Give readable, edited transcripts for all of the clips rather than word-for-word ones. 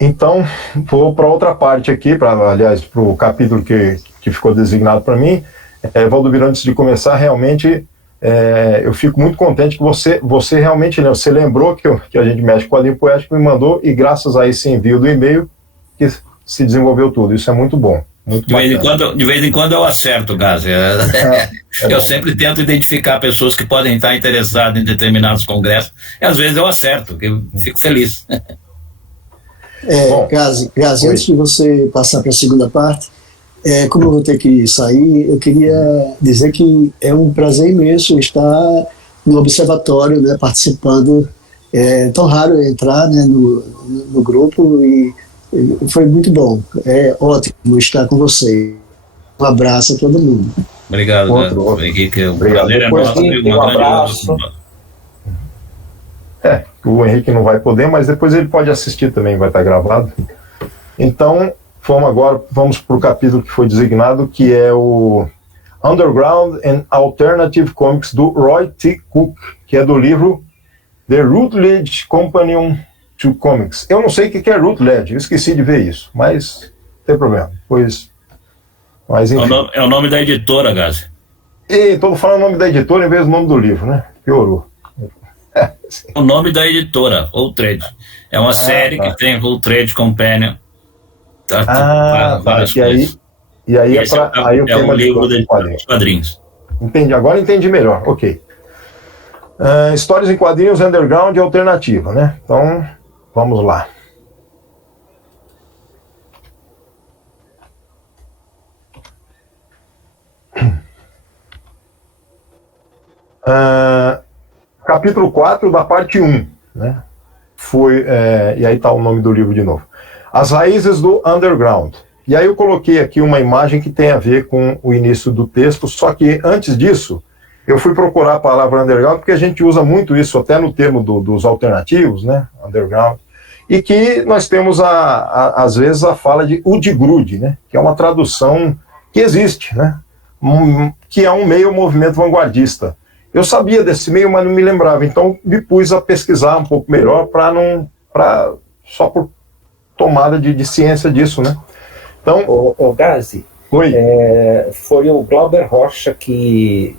Então, vou para outra parte aqui, aliás, para o capítulo que ficou designado para mim. Valdomiro, antes de começar, realmente, eu fico muito contente que você realmente, né, você lembrou que a gente mexe com o quadrinho poético, me mandou, e graças a esse envio do e-mail, que se desenvolveu tudo. Isso é muito bom. Muito de vez em quando eu acerto, Gazi. Eu sempre tento identificar pessoas que podem estar interessadas em determinados congressos, e às vezes eu acerto, eu fico feliz. Gazi, antes de você passar para a segunda parte, como eu vou ter que sair, eu queria dizer que é um prazer imenso estar no observatório, né, participando. É tão raro entrar, né, no grupo, e foi muito bom. É ótimo estar com você. Um abraço a todo mundo. Obrigado, Henrique. O prazer é nosso. Um abraço. O Henrique não vai poder, mas depois ele pode assistir também, vai estar gravado. Então, vamos para o capítulo que foi designado, que é o Underground and Alternative Comics, do Roy T. Cook, que é do livro The Routledge Companion to Comics. Eu não sei o que é Routledge, eu esqueci de ver isso, mas não tem problema. Mas, enfim. É o nome da editora, Gazi. Estou falando o nome da editora em vez do nome do livro, né? Piorou. O nome da editora, Routledge. É uma série que tem Routledge Companion. E aí é um livro de quadrinhos. Entendi, agora entendi melhor, ok. Histórias em quadrinhos underground e alternativa, né? Então, vamos lá. Capítulo 4 da parte 1, né? E aí está o nome do livro de novo. As raízes do underground. E aí eu coloquei aqui uma imagem que tem a ver com o início do texto, só que antes disso, eu fui procurar a palavra underground, porque a gente usa muito isso até no termo dos alternativos, né? Underground. E que nós temos, às vezes, a fala de Udgrude, né? Que é uma tradução que existe, né? Que é um meio movimento vanguardista. Eu sabia desse meio, mas não me lembrava. Então, me pus a pesquisar um pouco melhor só por tomada de ciência disso, né? Então, o Gazi, foi o Glauber Rocha que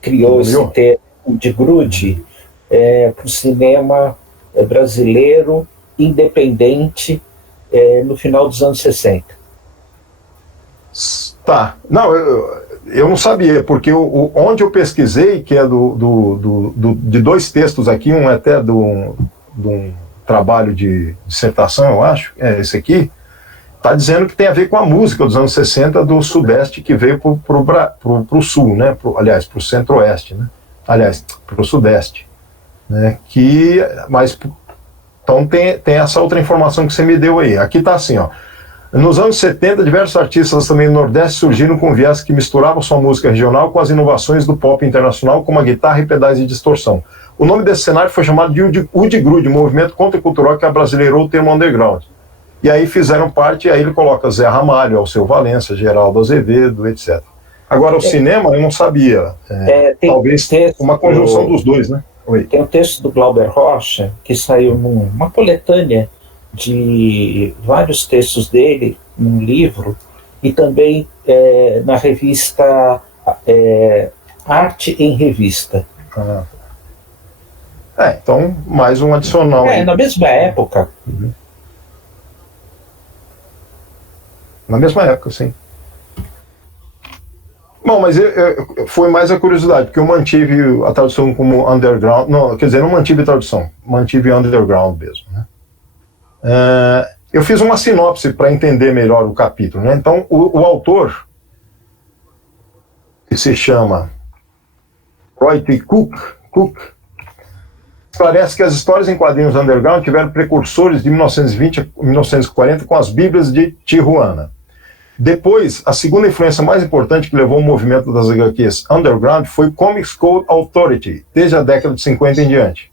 criou esse termo de grude para o cinema brasileiro independente no final dos anos 60. Tá. Não, eu não sabia, porque onde eu pesquisei, que é de dois textos aqui, um é até de um trabalho de dissertação, eu acho, esse aqui, está dizendo que tem a ver com a música dos anos 60 do Sudeste, que veio para o Sul, né? Aliás, para o Centro-Oeste, né? Aliás, para o Sudeste. Né? Então tem essa outra informação que você me deu aí. Aqui está assim, ó. Nos anos 70, diversos artistas também do Nordeste surgiram com viés que misturavam sua música regional com as inovações do pop internacional, como a guitarra e pedais de distorção. O nome desse cenário foi chamado de Udgrude, movimento contracultural que abrasileirou o termo underground. E aí fizeram parte, aí ele coloca Zé Ramalho, Alceu Valença, Geraldo Azevedo, etc. Agora, o cinema eu não sabia. Talvez uma conjunção dos dois, né? Tem um texto do Glauber Rocha, que saiu numa coletânea de vários textos dele, num livro, e também na revista Arte em Revista. Então, mais um adicional. Na mesma época. Uhum. Na mesma época, sim. Bom, mas foi mais a curiosidade, porque eu mantive a tradução como underground. Não, quer dizer, não mantive a tradução, mantive underground mesmo, né? Eu fiz uma sinopse para entender melhor o capítulo, né? Então, o autor, que se chama Roy T. Cook, esclarece que as histórias em quadrinhos underground tiveram precursores de 1920 a 1940 com as Bíblias de Tijuana. Depois, a segunda influência mais importante que levou o movimento das HQs underground foi o Comics Code Authority, desde a década de 50 em diante.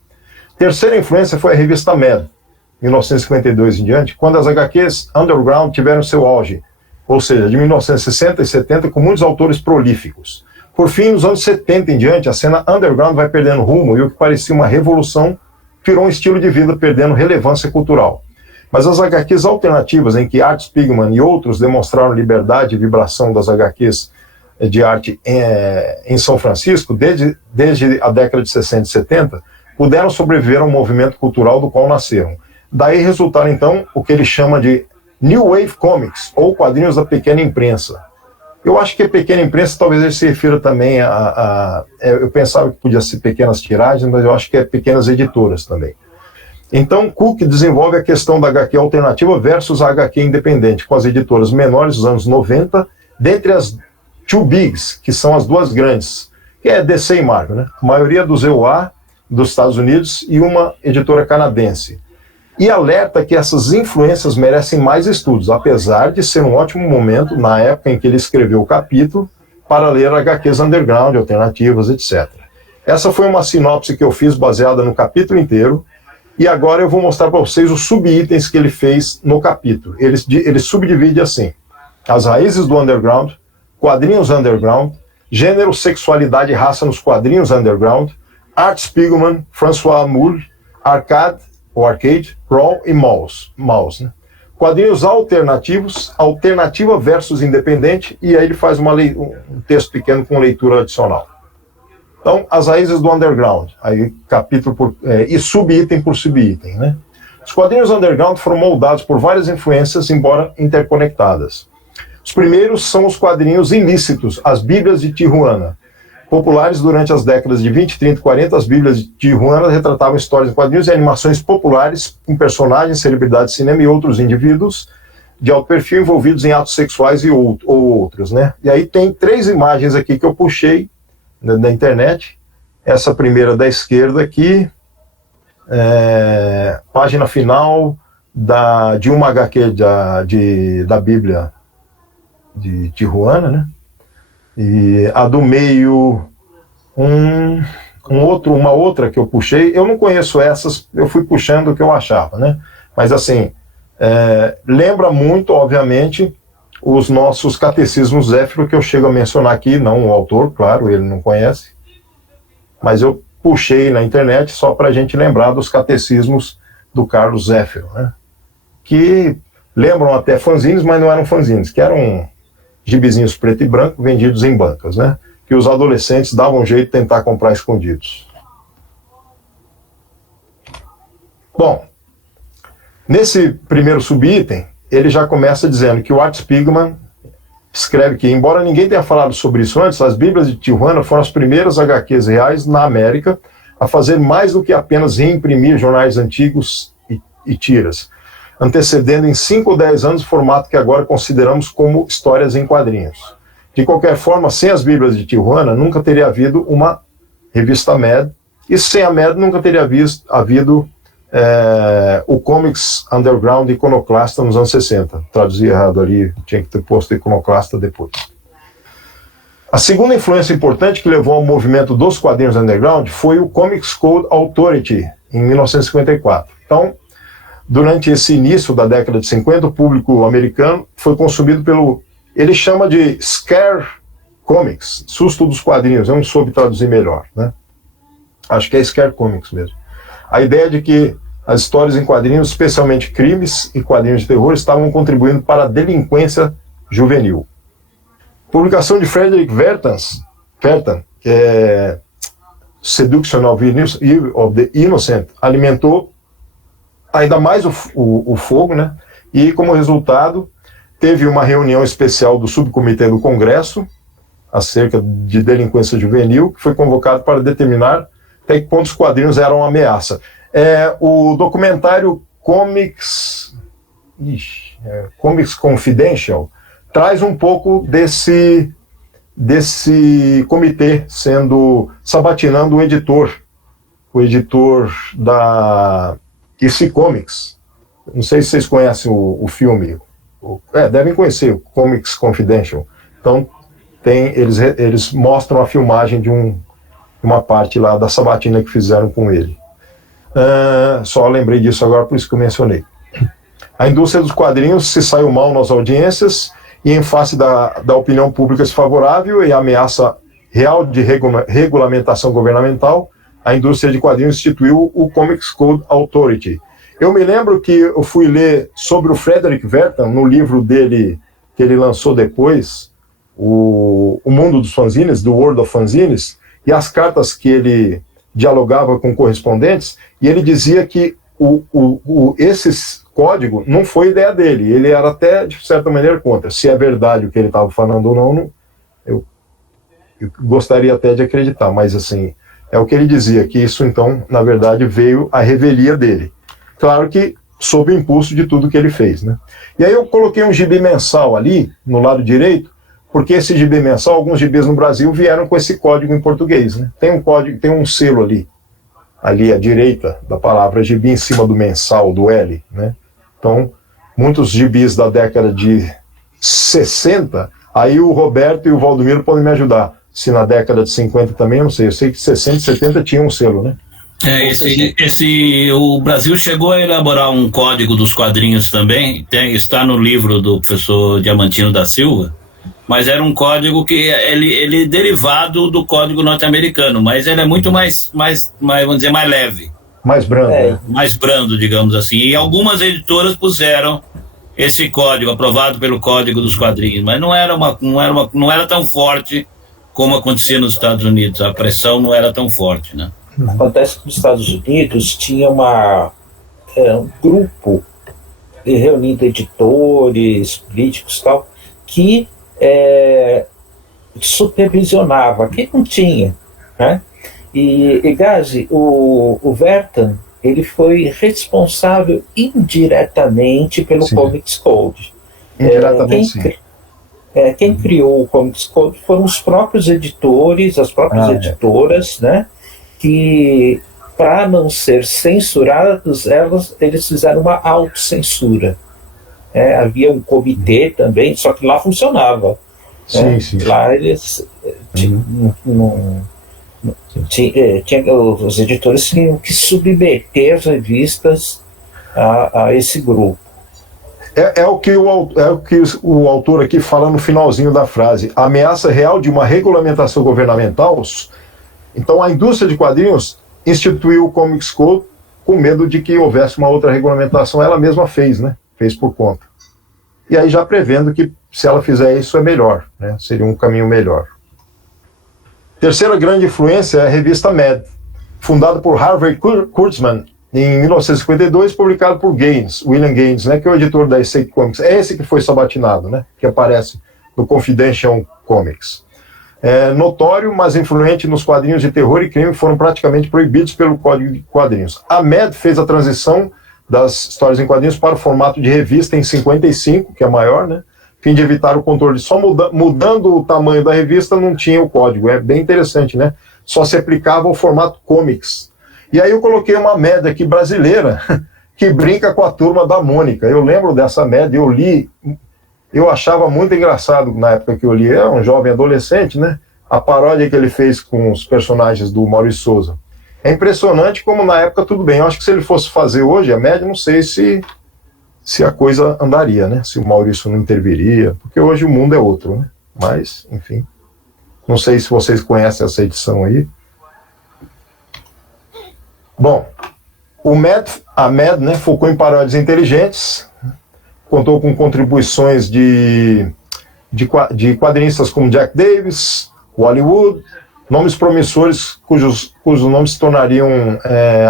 Terceira influência foi a revista Mad, 1952 em diante, quando as HQs underground tiveram seu auge, ou seja, de 1960 e 70, com muitos autores prolíficos. Por fim, nos anos 70 em diante, a cena underground vai perdendo rumo e o que parecia uma revolução virou um estilo de vida perdendo relevância cultural. Mas as HQs alternativas, em que Art Spiegelman e outros demonstraram liberdade e vibração das HQs de arte em São Francisco, desde a década de 60 e 70, puderam sobreviver ao movimento cultural do qual nasceram. Daí resultaram, então, o que ele chama de New Wave Comics, ou quadrinhos da pequena imprensa. Eu acho que a pequena imprensa talvez ele se refira também eu pensava que podia ser pequenas tiragens, mas eu acho que é pequenas editoras também. Então, Cook desenvolve a questão da HQ alternativa versus a HQ independente, com as editoras menores dos anos 90, dentre as two bigs, que são as duas grandes, que é DC e Marvel, né? A maioria dos EUA dos Estados Unidos e uma editora canadense. E alerta que essas influências merecem mais estudos, apesar de ser um ótimo momento, na época em que ele escreveu o capítulo, para ler HQs underground, alternativas, etc. Essa foi uma sinopse que eu fiz baseada no capítulo inteiro, e agora eu vou mostrar para vocês os subitens que ele fez no capítulo. Ele subdivide assim: as raízes do underground, quadrinhos underground, gênero, sexualidade e raça nos quadrinhos underground, Art Spiegelman, François Moule, Arcade, Raw e Mouse, né? Quadrinhos alternativos, alternativa versus independente, e aí ele faz um texto pequeno com leitura adicional. Então, as raízes do underground, aí capítulo e subitem por subitem, né? Os quadrinhos underground foram moldados por várias influências, embora interconectadas. Os primeiros são os quadrinhos ilícitos, as Bíblias de Tijuana. Populares durante as décadas de 20, 30 e 40, as Bíblias de Tijuana retratavam histórias em quadrinhos e animações populares com personagens, celebridades de cinema e outros indivíduos de alto perfil envolvidos em atos sexuais ou outros, né? E aí tem 3 imagens aqui que eu puxei da internet. Essa primeira da esquerda aqui, página final de uma HQ da Bíblia de Tijuana, né? E a do meio, uma outra que eu puxei. Eu não conheço essas, eu fui puxando o que eu achava, né? Mas assim, lembra muito, obviamente, os nossos catecismos Zéfiro, que eu chego a mencionar aqui, não o autor, claro, ele não conhece, mas eu puxei na internet só para a gente lembrar dos catecismos do Carlos Zéfiro, né? Que lembram até fanzines, mas não eram fanzines, que eram gibizinhos preto e branco vendidos em bancas, né? Que os adolescentes davam jeito de tentar comprar escondidos. Bom, nesse primeiro subitem, ele já começa dizendo que o Art Spiegelman escreve que, embora ninguém tenha falado sobre isso antes, as Bíblias de Tijuana foram as primeiras HQs reais na América a fazer mais do que apenas reimprimir jornais antigos e tiras, antecedendo em 5 ou 10 anos o formato que agora consideramos como histórias em quadrinhos. De qualquer forma, sem as Bíblias de Tijuana, nunca teria havido uma revista Mad, e sem a Mad nunca teria havido o Comics Underground Iconoclasta nos anos 60. Traduzi errado ali, tinha que ter posto Iconoclasta depois. A segunda influência importante que levou ao movimento dos quadrinhos underground foi o Comics Code Authority, em 1954. Então, durante esse início da década de 50, o público americano foi consumido ele chama de Scare Comics, susto dos quadrinhos, eu não soube traduzir melhor, né? Acho que é Scare Comics mesmo. A ideia de que as histórias em quadrinhos, especialmente crimes e quadrinhos de terror, estavam contribuindo para a delinquência juvenil. Publicação de Frederick Vertan, que é Seduction of the Innocent, alimentou ainda mais o fogo, né? E, como resultado, teve uma reunião especial do subcomitê do Congresso acerca de delinquência juvenil, que foi convocado para determinar até que ponto os quadrinhos eram uma ameaça. O documentário Comics Confidential traz um pouco desse comitê sabatinando o editor da DC Comics. Não sei se vocês conhecem o filme. Devem conhecer o Comics Confidential. Então, eles mostram a filmagem de uma parte lá da sabatina que fizeram com ele. Só lembrei disso agora, por isso que eu mencionei. A indústria dos quadrinhos se saiu mal nas audiências e, em face da opinião pública desfavorável e ameaça real de regulamentação governamental, a indústria de quadrinhos instituiu o Comics Code Authority. Eu me lembro que eu fui ler sobre o Frederick Wertham, no livro dele, que ele lançou depois, o Mundo dos Fanzines, do World of Fanzines, e as cartas que ele dialogava com correspondentes, e ele dizia que esse código não foi ideia dele, ele era até, de certa maneira, contra. Se é verdade o que ele estava falando ou não, eu gostaria até de acreditar, mas assim, é o que ele dizia, que isso então, na verdade, veio a revelia dele. Claro que sob o impulso de tudo que ele fez, né? E aí eu coloquei um gibi mensal ali, no lado direito, porque esse gibi mensal, alguns gibis no Brasil vieram com esse código em português, né? Tem um código, tem um selo ali à direita da palavra gibi, em cima do mensal, do L, né? Então, muitos gibis da década de 60, aí o Roberto e o Valdomiro podem me ajudar. Se na década de 50 também, eu não sei. Eu sei que 60 e 70 tinha um selo, né? O Brasil chegou a elaborar um código dos quadrinhos também, está no livro do professor Diamantino da Silva, mas era um código que ele é derivado do código norte-americano, mas ele é muito mais, vamos dizer, mais leve. Mais brando. Né? Mais brando, digamos assim. E algumas editoras puseram esse código, aprovado pelo Código dos Quadrinhos, mas não era tão forte como acontecia nos Estados Unidos. A pressão não era tão forte, né? Acontece que nos Estados Unidos tinha um grupo reunindo editores, críticos e tal, que supervisionava, que não tinha, né? E Gazi, o Wertham, ele foi responsável indiretamente pelo Sim. Comics Code. Indiretamente, sim. Quem criou o Comics Code foram os próprios editores, as próprias editoras, né? Que, para não ser censurados, eles fizeram uma autocensura. Havia um comitê também, só que lá funcionava. Sim, sim. Lá eles os editores tinham que submeter as revistas a esse grupo. É o que o autor aqui fala no finalzinho da frase. A ameaça real de uma regulamentação governamental. Então a indústria de quadrinhos instituiu o Comics Code com medo de que houvesse uma outra regulamentação. Ela mesma fez, né? Fez por conta. E aí já prevendo que se ela fizer isso é melhor, né? Seria um caminho melhor. Terceira grande influência é a revista Mad, fundada por Harvey Kurtzman em 1952, publicado por William Gaines, né, que é o editor da EC Comics. É esse que foi sabatinado, né, que aparece no Confidential Comics. Notório, mas influente nos quadrinhos de terror e crime, foram praticamente proibidos pelo Código de Quadrinhos. A Mad fez a transição das histórias em quadrinhos para o formato de revista em 55, que é maior, né, a fim de evitar o controle. Só mudando o tamanho da revista não tinha o código. É bem interessante, né? Só se aplicava o formato comics. E aí eu coloquei uma Mad aqui brasileira que brinca com a Turma da Mônica. Eu lembro dessa Mad, eu li, eu achava muito engraçado na época que eu li. É um jovem adolescente, né? A paródia que ele fez com os personagens do Maurício Souza. É impressionante como na época tudo bem. Eu acho que se ele fosse fazer hoje a Mad, não sei se a coisa andaria, né? Se o Maurício não interviria, porque hoje o mundo é outro, né? Mas, enfim. Não sei se vocês conhecem essa edição aí. Bom, a Mad, né, focou em paródias inteligentes, contou com contribuições de quadrinistas como Jack Davis, Wally Wood, nomes promissores cujos nomes se tornariam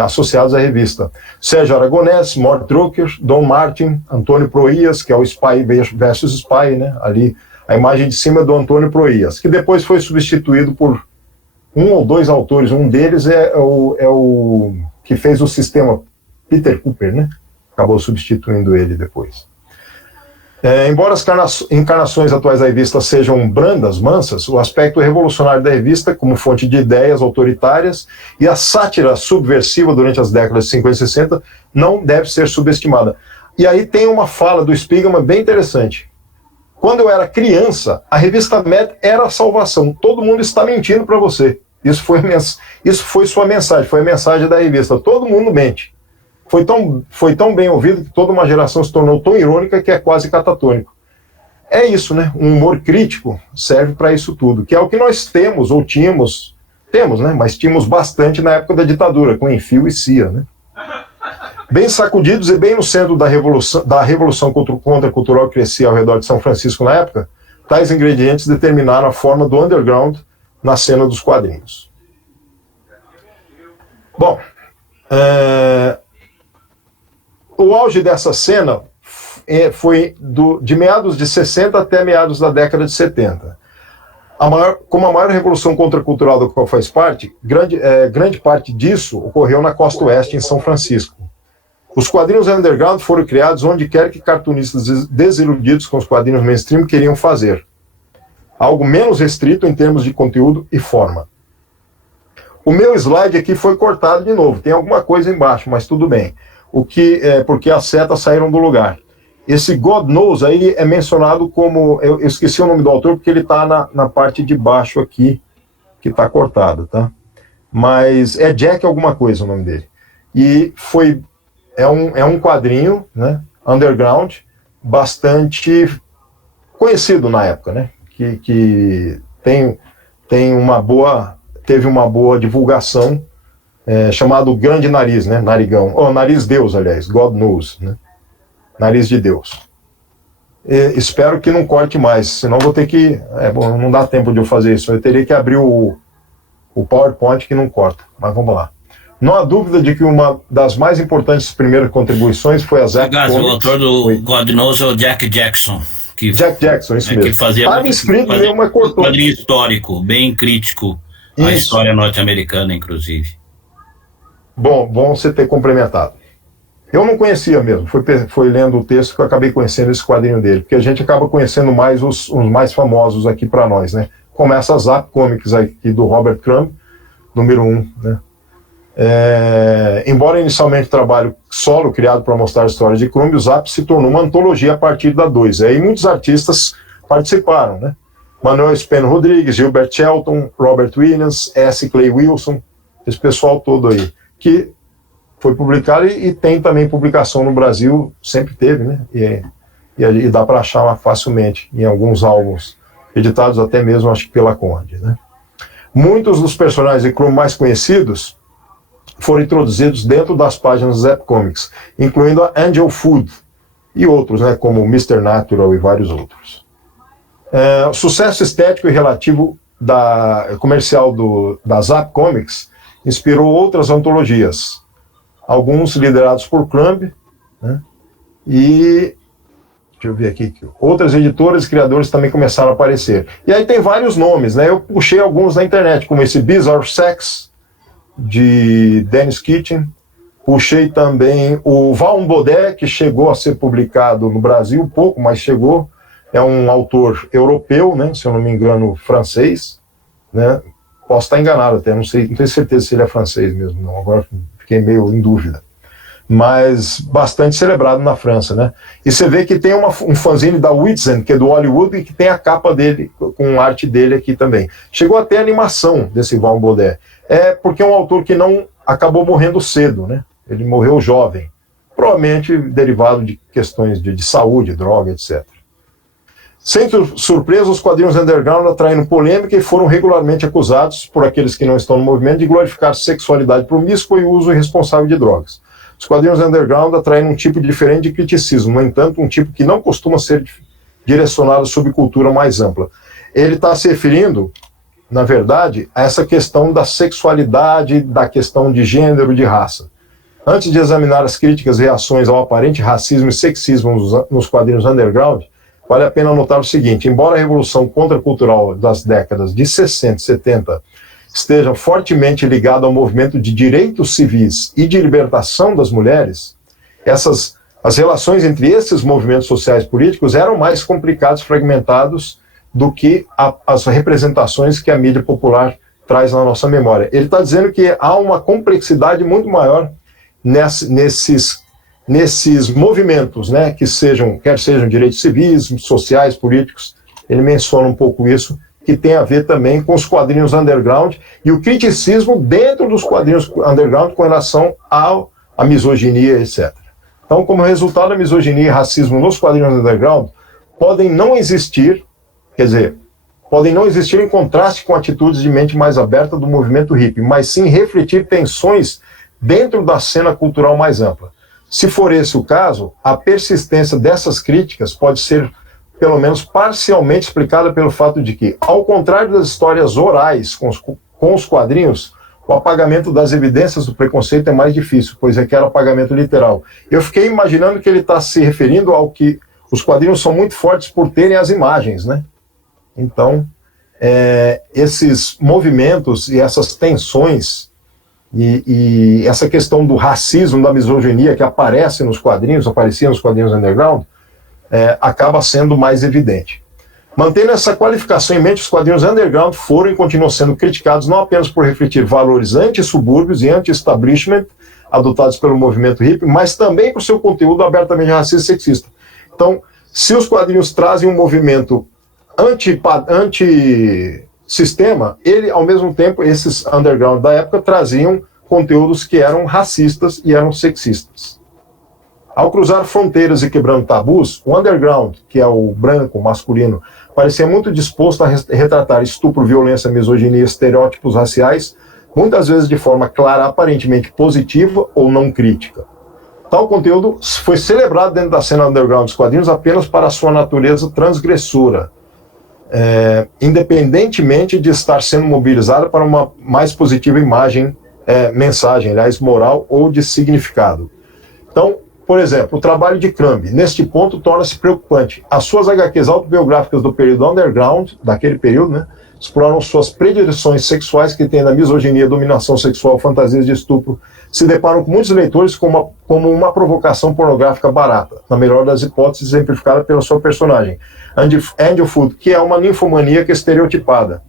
associados à revista. Sérgio Aragonés, Mort Drucker, Don Martin, Antônio Proias, que é o Spy versus Spy, né? Ali a imagem de cima é do Antônio Proias, que depois foi substituído por um ou dois autores. Um deles é o que fez o sistema, Peter Cooper, né? Acabou substituindo ele depois. Embora as encarnações atuais da revista sejam brandas, mansas, o aspecto revolucionário da revista, como fonte de ideias autoritárias, e a sátira subversiva durante as décadas de 50 e 60, não deve ser subestimada. E aí tem uma fala do Spiegelman bem interessante. Quando eu era criança, a revista Mad era a salvação. Todo mundo está mentindo para você. Isso foi sua mensagem, foi a mensagem da revista. Todo mundo mente. Foi tão bem ouvido que toda uma geração se tornou tão irônica que é quase catatônico. É isso, né? Um humor crítico serve para isso tudo, que é o que nós temos, ou tínhamos, né? Mas tínhamos bastante na época da ditadura, com Enfio e Cia, né? Bem sacudidos e bem no centro da revolução contracultural que crescia ao redor de São Francisco na época, tais ingredientes determinaram a forma do underground na cena dos quadrinhos. Bom, o auge dessa cena foi de meados de 60 até meados da década de 70. Como a maior revolução contracultural da qual faz parte, grande parte disso ocorreu na costa oeste, em São Francisco. Os quadrinhos underground foram criados onde quer que cartunistas desiludidos com os quadrinhos mainstream queriam fazer. Algo menos restrito em termos de conteúdo e forma. O meu slide aqui foi cortado de novo, tem alguma coisa embaixo, mas tudo bem. Porque as setas saíram do lugar. Esse God Knows aí é mencionado como, eu esqueci o nome do autor porque ele está na parte de baixo aqui, que está cortado, tá? Mas é Jack alguma coisa o nome dele. E é um quadrinho, né, underground, bastante conhecido na época, né? Que teve uma boa divulgação, chamado Grande Nariz, né? Narigão. Nariz Deus, aliás, God Knows, né? Nariz de Deus. Espero que não corte mais, senão vou ter que... não dá tempo de eu fazer isso. Eu teria que abrir o PowerPoint que não corta. Mas vamos lá. Não há dúvida de que uma das mais importantes primeiras contribuições foi a Zap Comics. O autor do God Knows é o Jack Jackson. Jack Jackson, isso mesmo. Que fazia um quadrinho histórico, bem crítico à história norte-americana, inclusive. Bom você ter complementado. Eu não conhecia mesmo, foi lendo o texto que eu acabei conhecendo esse quadrinho dele, porque a gente acaba conhecendo mais os mais famosos aqui para nós, né? Como essa Zap Comics aqui do Robert Crumb, número 1, né? Embora inicialmente trabalho solo criado para mostrar a história de Crumb, o Zap se tornou uma antologia a partir da 2. Aí muitos artistas participaram, né? Manuel Spen Rodrigues, Gilbert Shelton, Robert Williams, S. Clay Wilson, esse pessoal todo aí, que foi publicado e tem também publicação no Brasil, sempre teve, né? E dá para achar facilmente em alguns álbuns, editados até mesmo, acho que pela Conde, né? Muitos dos personagens de Crumb mais conhecidos foram introduzidos dentro das páginas do Zap Comics, incluindo a Angel Food e outros, né, como Mr. Natural e vários outros. O sucesso estético e relativo comercial da Zap Comics inspirou outras antologias, alguns liderados por Crumb, né, e deixa eu ver aqui, outras editoras e criadores também começaram a aparecer. E aí tem vários nomes, né, eu puxei alguns na internet, como esse Bizarre Sex, de Dennis Kitchen. Puxei também o Val Baudet, que chegou a ser publicado no Brasil, pouco, mas chegou. É um autor europeu, né, se eu não me engano, francês, né? Posso estar enganado até, não tenho certeza se ele é francês mesmo, não. Agora fiquei meio em dúvida. Mas bastante celebrado na França, né? E você vê que tem um fanzine da Whitson, que é do Hollywood, e que tem a capa dele, com arte dele aqui também. Chegou até a animação desse Val Baudet. Porque é um autor que não acabou morrendo cedo, né? Ele morreu jovem, provavelmente derivado de questões de saúde, droga, etc. Sem surpresa, os quadrinhos underground atraíram polêmica e foram regularmente acusados, por aqueles que não estão no movimento, de glorificar sexualidade promíscua e uso irresponsável de drogas. Os quadrinhos underground atraem um tipo diferente de criticismo, no entanto, um tipo que não costuma ser direcionado à subcultura mais ampla. Ele está se referindo, na verdade, a essa questão da sexualidade, da questão de gênero, de raça. Antes de examinar as críticas e reações ao aparente racismo e sexismo nos quadrinhos underground, vale a pena notar o seguinte: embora a revolução contracultural das décadas de 60 e 70 esteja fortemente ligada ao movimento de direitos civis e de libertação das mulheres, as relações entre esses movimentos sociais e políticos eram mais complicados, fragmentados, do que as representações que a mídia popular traz na nossa memória. Ele está dizendo que há uma complexidade muito maior nesses movimentos, né, quer sejam direitos civis, sociais, políticos. Ele menciona um pouco isso, que tem a ver também com os quadrinhos underground e o criticismo dentro dos quadrinhos underground com relação à misoginia, etc. Então, como resultado da misoginia e racismo nos quadrinhos underground, podem não existir, quer dizer, podem não existir em contraste com atitudes de mente mais aberta do movimento hippie, mas sim refletir tensões dentro da cena cultural mais ampla. Se for esse o caso, a persistência dessas críticas pode ser, pelo menos parcialmente, explicada pelo fato de que, ao contrário das histórias orais com os quadrinhos, o apagamento das evidências do preconceito é mais difícil, pois requer apagamento literal. Eu fiquei imaginando que ele está se referindo ao que os quadrinhos são muito fortes por terem as imagens, né? Então, esses movimentos e essas tensões e essa questão do racismo, da misoginia que aparecia nos quadrinhos underground, acaba sendo mais evidente. Mantendo essa qualificação em mente, os quadrinhos underground foram e continuam sendo criticados não apenas por refletir valores anti-subúrbios e anti-establishment adotados pelo movimento hippie, mas também por seu conteúdo abertamente racista e sexista. Então, se os quadrinhos trazem um movimento anti-sistema, ele, ao mesmo tempo, esses underground da época traziam conteúdos que eram racistas e eram sexistas. Ao cruzar fronteiras e quebrando tabus, o underground, que é o branco, masculino, parecia muito disposto a retratar estupro, violência, misoginia e estereótipos raciais, muitas vezes de forma clara, aparentemente positiva ou não crítica. Tal conteúdo foi celebrado dentro da cena underground dos quadrinhos apenas para a sua natureza transgressora, independentemente de estar sendo mobilizada para uma mais positiva mensagem, aliás, moral ou de significado. Então, por exemplo, o trabalho de Crumb, neste ponto, torna-se preocupante. As suas HQs autobiográficas do período underground, daquele período, né, exploram suas predileções sexuais que têm da misoginia, dominação sexual, fantasias de estupro, se deparam com muitos leitores como uma provocação pornográfica barata, na melhor das hipóteses, exemplificada pela sua personagem, Angel Food, que é uma ninfomaníaca estereotipada.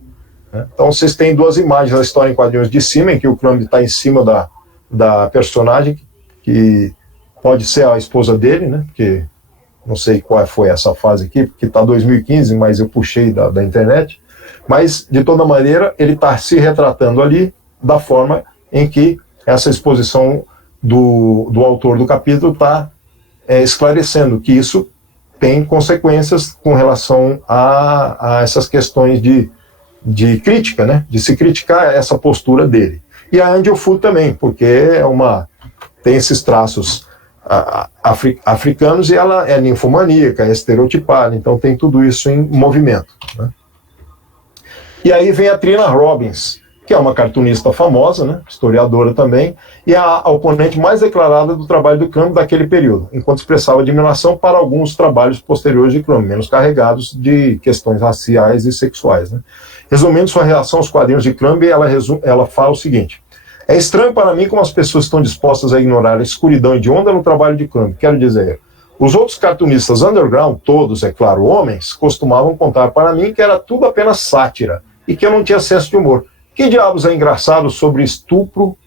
Né? Então vocês têm duas imagens da história em quadrinhos de cima, em que o Crumb está em cima da personagem, que pode ser a esposa dele, né? Porque não sei qual foi essa fase aqui, porque está 2015, mas eu puxei da internet. Mas, de toda maneira, ele está se retratando ali da forma em que essa exposição do autor do capítulo está esclarecendo que isso tem consequências com relação a essas questões de crítica, né? De se criticar essa postura dele. E a Angel Food também, porque tem esses traços africanos e ela é ninfomaníaca, é estereotipada, então tem tudo isso em movimento, né? E aí vem a Trina Robbins, que é uma cartunista famosa, né, historiadora também, e a oponente mais declarada do trabalho do Crumb daquele período, enquanto expressava admiração para alguns trabalhos posteriores de Crumb, menos carregados de questões raciais e sexuais, né. Resumindo sua reação aos quadrinhos de Crumb, ela fala o seguinte: é estranho para mim como as pessoas estão dispostas a ignorar a escuridão hedionda no trabalho de Crumb. Quero dizer, os outros cartunistas underground, todos, é claro, homens, costumavam contar para mim que era tudo apenas sátira e que eu não tinha senso de humor. Que diabos é engraçado sobre estupro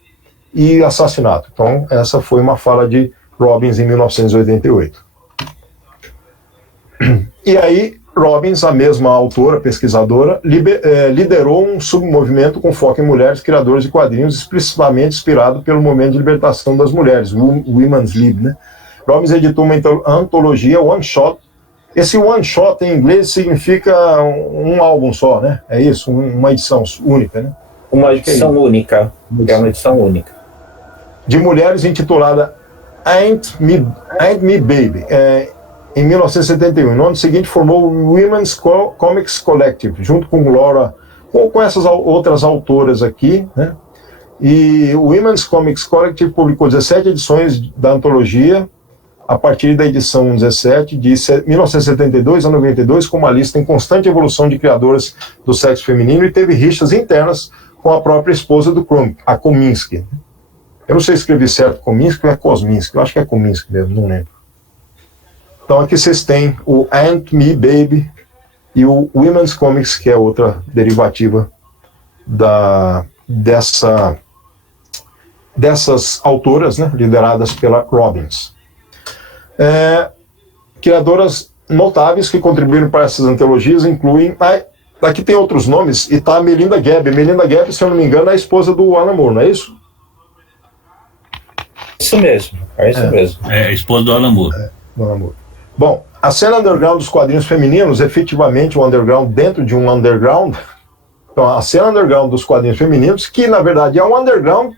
e assassinato? Então, essa foi uma fala de Robbins em 1988. E aí, Robbins, a mesma autora, pesquisadora, liderou um submovimento com foco em mulheres criadoras de quadrinhos, explicitamente inspirado pelo movimento de libertação das mulheres, o Women's Lib, né? Robbins editou uma antologia One Shot. Esse One Shot em inglês significa um álbum só, né? É isso, uma edição única, né? Uma edição única. É uma edição única. De mulheres, intitulada Ain't Me Baby, em 1971. No ano seguinte formou o Women's Comics Collective, junto com Laura, com essas outras autoras aqui, né? E o Women's Comics Collective publicou 17 edições da antologia, a partir da edição 17, de 1972 a 92, com uma lista em constante evolução de criadoras do sexo feminino, e teve rixas internas com a própria esposa do Crumb, a Kominsky. Eu não sei se escrevi certo Kominsky ou é Kosminski, eu acho que é Kominsky mesmo, não lembro. Então aqui vocês têm o Ain't Me Baby e o Women's Comics, que é outra derivativa dessas autoras, né, lideradas pela Robbins. Criadoras notáveis que contribuíram para essas antologias incluem aqui tem outros nomes, e tá a Melinda Gabb. Melinda Gabb, se eu não me engano, é a esposa do Alan Moore, não é isso? Isso mesmo, é isso mesmo. É a esposa do Alan Moore. Do Alan Moore. Bom, a cena underground dos quadrinhos femininos, efetivamente o underground dentro de um underground. Então, a cena underground dos quadrinhos femininos, que na verdade é um underground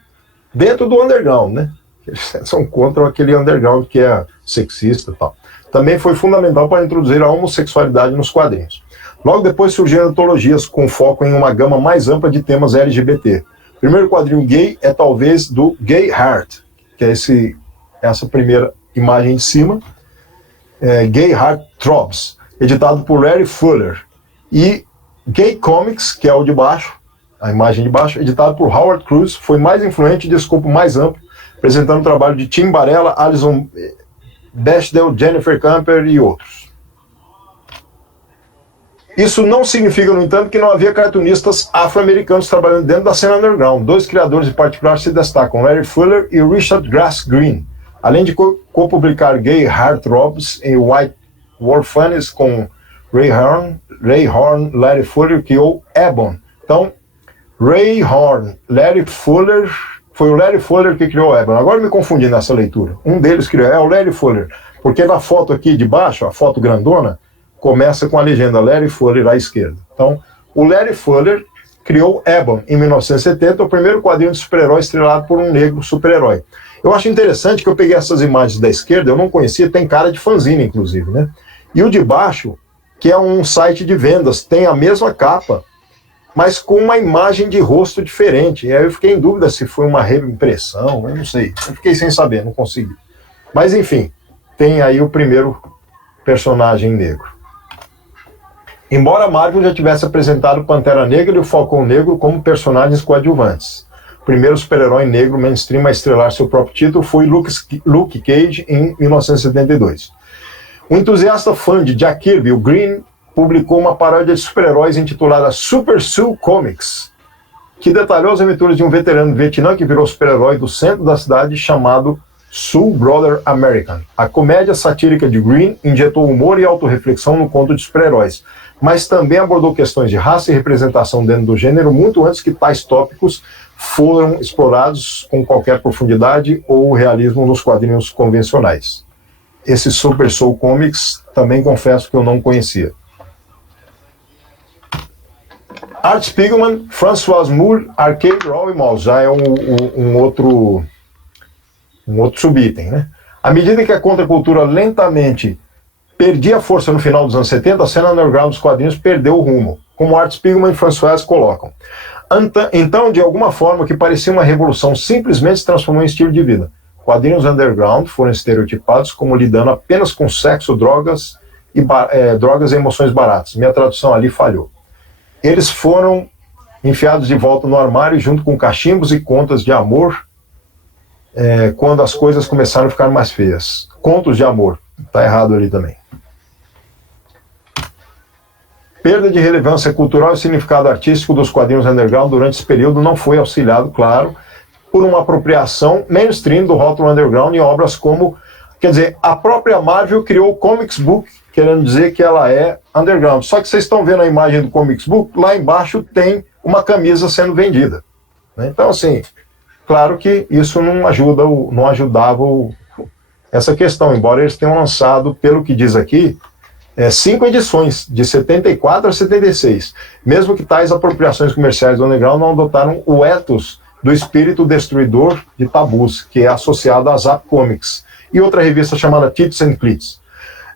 dentro do underground, né? Eles são contra aquele underground que é sexista e tal. Também foi fundamental para introduzir a homossexualidade nos quadrinhos. Logo depois surgiram antologias com foco em uma gama mais ampla de temas LGBT. O primeiro quadrinho gay é talvez do Gay Heart, que é essa primeira imagem de cima, Gay Heart Throbs, editado por Larry Fuller. E Gay Comics, que é o de baixo, a imagem de baixo, editado por Howard Cruz, foi mais influente e de escopo mais amplo, apresentando o trabalho de Tim Barella, Alison Bechdel, Jennifer Camper e outros. Isso não significa, no entanto, que não havia cartunistas afro-americanos trabalhando dentro da cena underground. Dois criadores em particular se destacam, Larry Fuller e Richard Grass Green, além de co-publicar Gay Heartthrobs em White War Funnies com Ray Horn, Larry Fuller criou Ebon. Então, Ray Horn, Larry Fuller, foi o Larry Fuller que criou Ebon. Agora eu me confundi nessa leitura. Um deles criou, é o Larry Fuller, porque na foto aqui de baixo, a foto grandona, começa com a legenda Larry Fuller à esquerda. Então, o Larry Fuller criou Ebon em 1970, o primeiro quadrinho de super-herói estrelado por um negro super-herói. Eu acho interessante que eu peguei essas imagens da esquerda, eu não conhecia, tem cara de fanzine, inclusive, né? E o de baixo, que é um site de vendas, tem a mesma capa, mas com uma imagem de rosto diferente. E aí eu fiquei em dúvida se foi uma reimpressão, eu não sei. Eu fiquei sem saber, não consegui. Mas enfim, tem aí o primeiro personagem negro. Embora a Marvel já tivesse apresentado o Pantera Negra e o Falcão Negro como personagens coadjuvantes. O primeiro super-herói negro mainstream a estrelar seu próprio título foi Luke Cage em 1972. O entusiasta fã de Jack Kirby, o Green, publicou uma paródia de super-heróis intitulada Super Sioux Comics, que detalhou as aventuras de um veterano do Vietnã que virou super-herói do centro da cidade chamado Sioux Brother American. A comédia satírica de Green injetou humor e autorreflexão no conto de super-heróis, mas também abordou questões de raça e representação dentro do gênero muito antes que tais tópicos foram explorados com qualquer profundidade ou realismo nos quadrinhos convencionais. Esse Super Soul Comics também confesso que eu não conhecia. Art Spiegelman, François Moore, Arcade Raw e Mouse, já é um outro subitem, né? À medida que a contracultura lentamente perdia força no final dos anos 70, a cena underground dos quadrinhos perdeu o rumo, como Art Spiegelman e François colocam. Então, de alguma forma, o que parecia uma revolução simplesmente se transformou em estilo de vida. Quadrinhos underground foram estereotipados como lidando apenas com sexo, drogas e emoções baratas. Minha tradução ali falhou. Eles foram enfiados de volta no armário junto com cachimbos e contas de amor quando as coisas começaram a ficar mais feias. Contos de amor. Está errado ali também. Perda de relevância cultural e significado artístico dos quadrinhos underground durante esse período não foi auxiliado, claro, por uma apropriação mainstream do rótulo underground em obras como... Quer dizer, a própria Marvel criou o Comics Book, querendo dizer que ela é underground. Só que vocês estão vendo a imagem do Comics Book, lá embaixo tem uma camisa sendo vendida. Né? Então, assim, claro que isso não ajudava essa questão, embora eles tenham lançado, pelo que diz aqui, 5 edições, de 74 a 76. Mesmo que tais apropriações comerciais do underground não adotaram o ethos do espírito destruidor de tabus, que é associado à Zap Comics, e outra revista chamada Tits and Clits.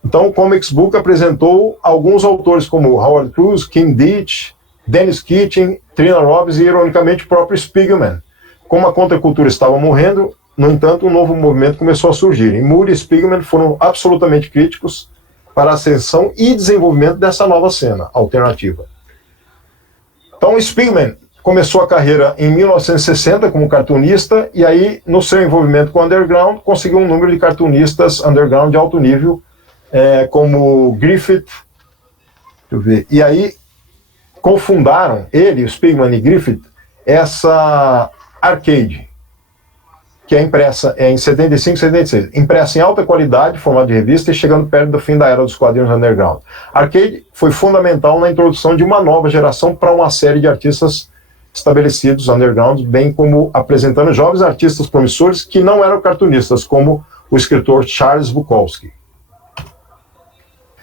Então, o Comics Book apresentou alguns autores como Howard Cruz, Kim Deitch, Dennis Keating, Trina Robbins e, ironicamente, o próprio Spiegelman. Como a contracultura estava morrendo, no entanto, um novo movimento começou a surgir. E Moore e Spiegelman foram absolutamente críticos para a ascensão e desenvolvimento dessa nova cena alternativa. Então, Spiegelman começou a carreira em 1960 como cartunista e aí, no seu envolvimento com o underground, conseguiu um número de cartunistas underground de alto nível, como Griffith, deixa eu ver, e aí cofundaram, ele, o Spiegelman e Griffith, essa Arcade. que é impressa em 75 e 76, impressa em alta qualidade, formato de revista e chegando perto do fim da era dos quadrinhos underground. Arcade foi fundamental na introdução de uma nova geração para uma série de artistas estabelecidos underground, bem como apresentando jovens artistas promissores que não eram cartunistas, como o escritor Charles Bukowski.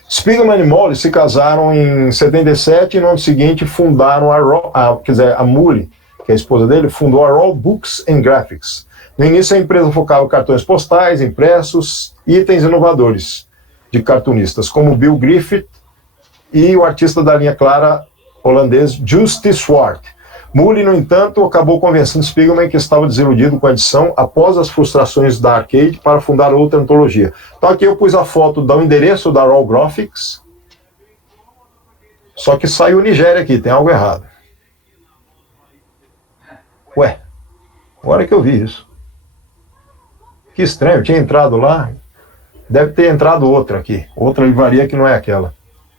Spiegelman e Molly se casaram em 77 e no ano seguinte fundaram a Mully, que é a esposa dele, fundou a Raw Books and Graphics. No início, a empresa focava em cartões postais, impressos, itens inovadores de cartunistas, como Bill Griffith e o artista da linha clara holandês Justy Swart. Mully, no entanto, acabou convencendo Spiegelman que estava desiludido com a edição após as frustrações da Arcade para fundar outra antologia. Então aqui eu pus a foto do endereço da Raw Graphics, só que saiu Nigéria aqui, tem algo errado. Ué, agora que eu vi isso. Que estranho, eu tinha entrado lá, deve ter entrado outra aqui, outra livraria que não é aquela.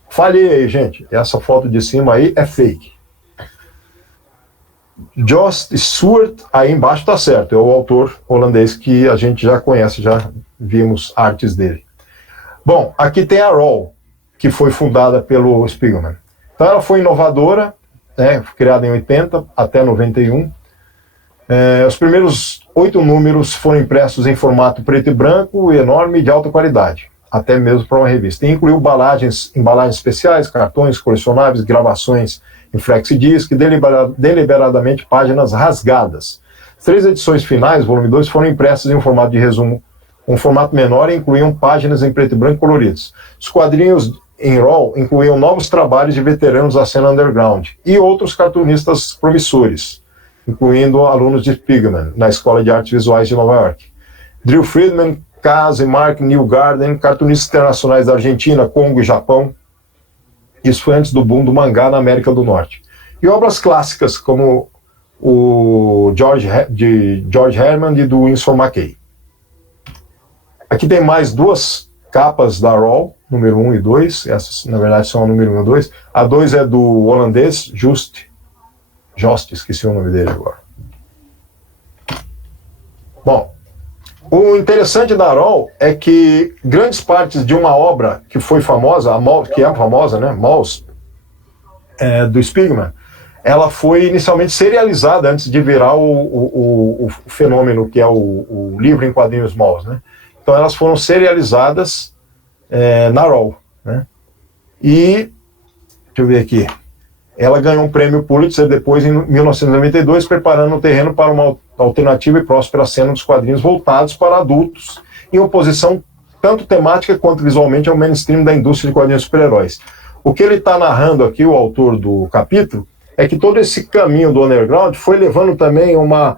Falhei aí, gente, essa foto de cima aí é fake. Jost Stewart, aí embaixo está certo, é o autor holandês que a gente já conhece, já vimos artes dele. Bom, aqui tem a Raw, que foi fundada pelo Spiegelman. Então ela foi inovadora, né, criada em 80 até 91. Os primeiros 8 números foram impressos em formato preto e branco, enorme e de alta qualidade, até mesmo para uma revista. E incluiu embalagens especiais, cartões colecionáveis, gravações em flexidisc, deliberadamente páginas rasgadas. 3 edições finais, volume 2, foram impressas em um formato de resumo, um formato menor, e incluíam páginas em preto e branco coloridos. Os quadrinhos em Raw incluíam novos trabalhos de veteranos da cena underground e outros cartunistas promissores, incluindo alunos de Spiegelman, na Escola de Artes Visuais de Nova York. Drew Friedman, Kaz e Mark Newgarden, cartunistas internacionais da Argentina, Congo e Japão. Isso foi antes do boom do mangá na América do Norte. E obras clássicas, como o de George Herman e do Winsor McCay. Aqui tem mais 2 capas da Raw, número 1 e 2. Essas, na verdade, são a número 1 e 2. A 2 é do holandês Jost, esqueci o nome dele agora. Bom, o interessante da Raw é que grandes partes de uma obra que foi famosa, que é famosa, né, Maus, do Spiegelman, ela foi inicialmente serializada antes de virar o fenômeno que é o livro em quadrinhos Maus, né? Então elas foram serializadas na Raw, né? E, deixa eu ver aqui, ela ganhou um prêmio Pulitzer depois, em 1992, preparando o terreno para uma alternativa e próspera cena dos quadrinhos voltados para adultos, em oposição tanto temática quanto visualmente ao mainstream da indústria de quadrinhos super-heróis. O que ele está narrando aqui, o autor do capítulo, é que todo esse caminho do underground foi levando também uma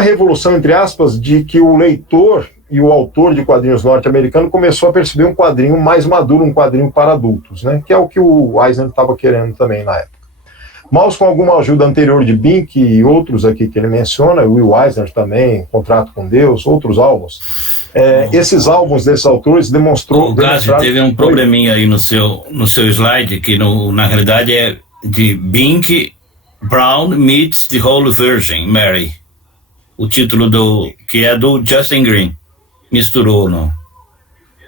revolução, entre aspas, de que o leitor e o autor de quadrinhos norte-americano começou a perceber um quadrinho mais maduro, um quadrinho para adultos, né? Que é o que o Eisner estava querendo também na época. Maus, com alguma ajuda anterior de Bink e outros aqui que ele menciona, o Will Eisner também, Contrato com Deus, outros álbuns. Esses álbuns desses autores demonstrou... O Gásio teve um probleminha aí no seu slide, que na realidade é de Bink Brown meets the Holy Virgin Mary. O título que é do Justin Green. Misturou, não?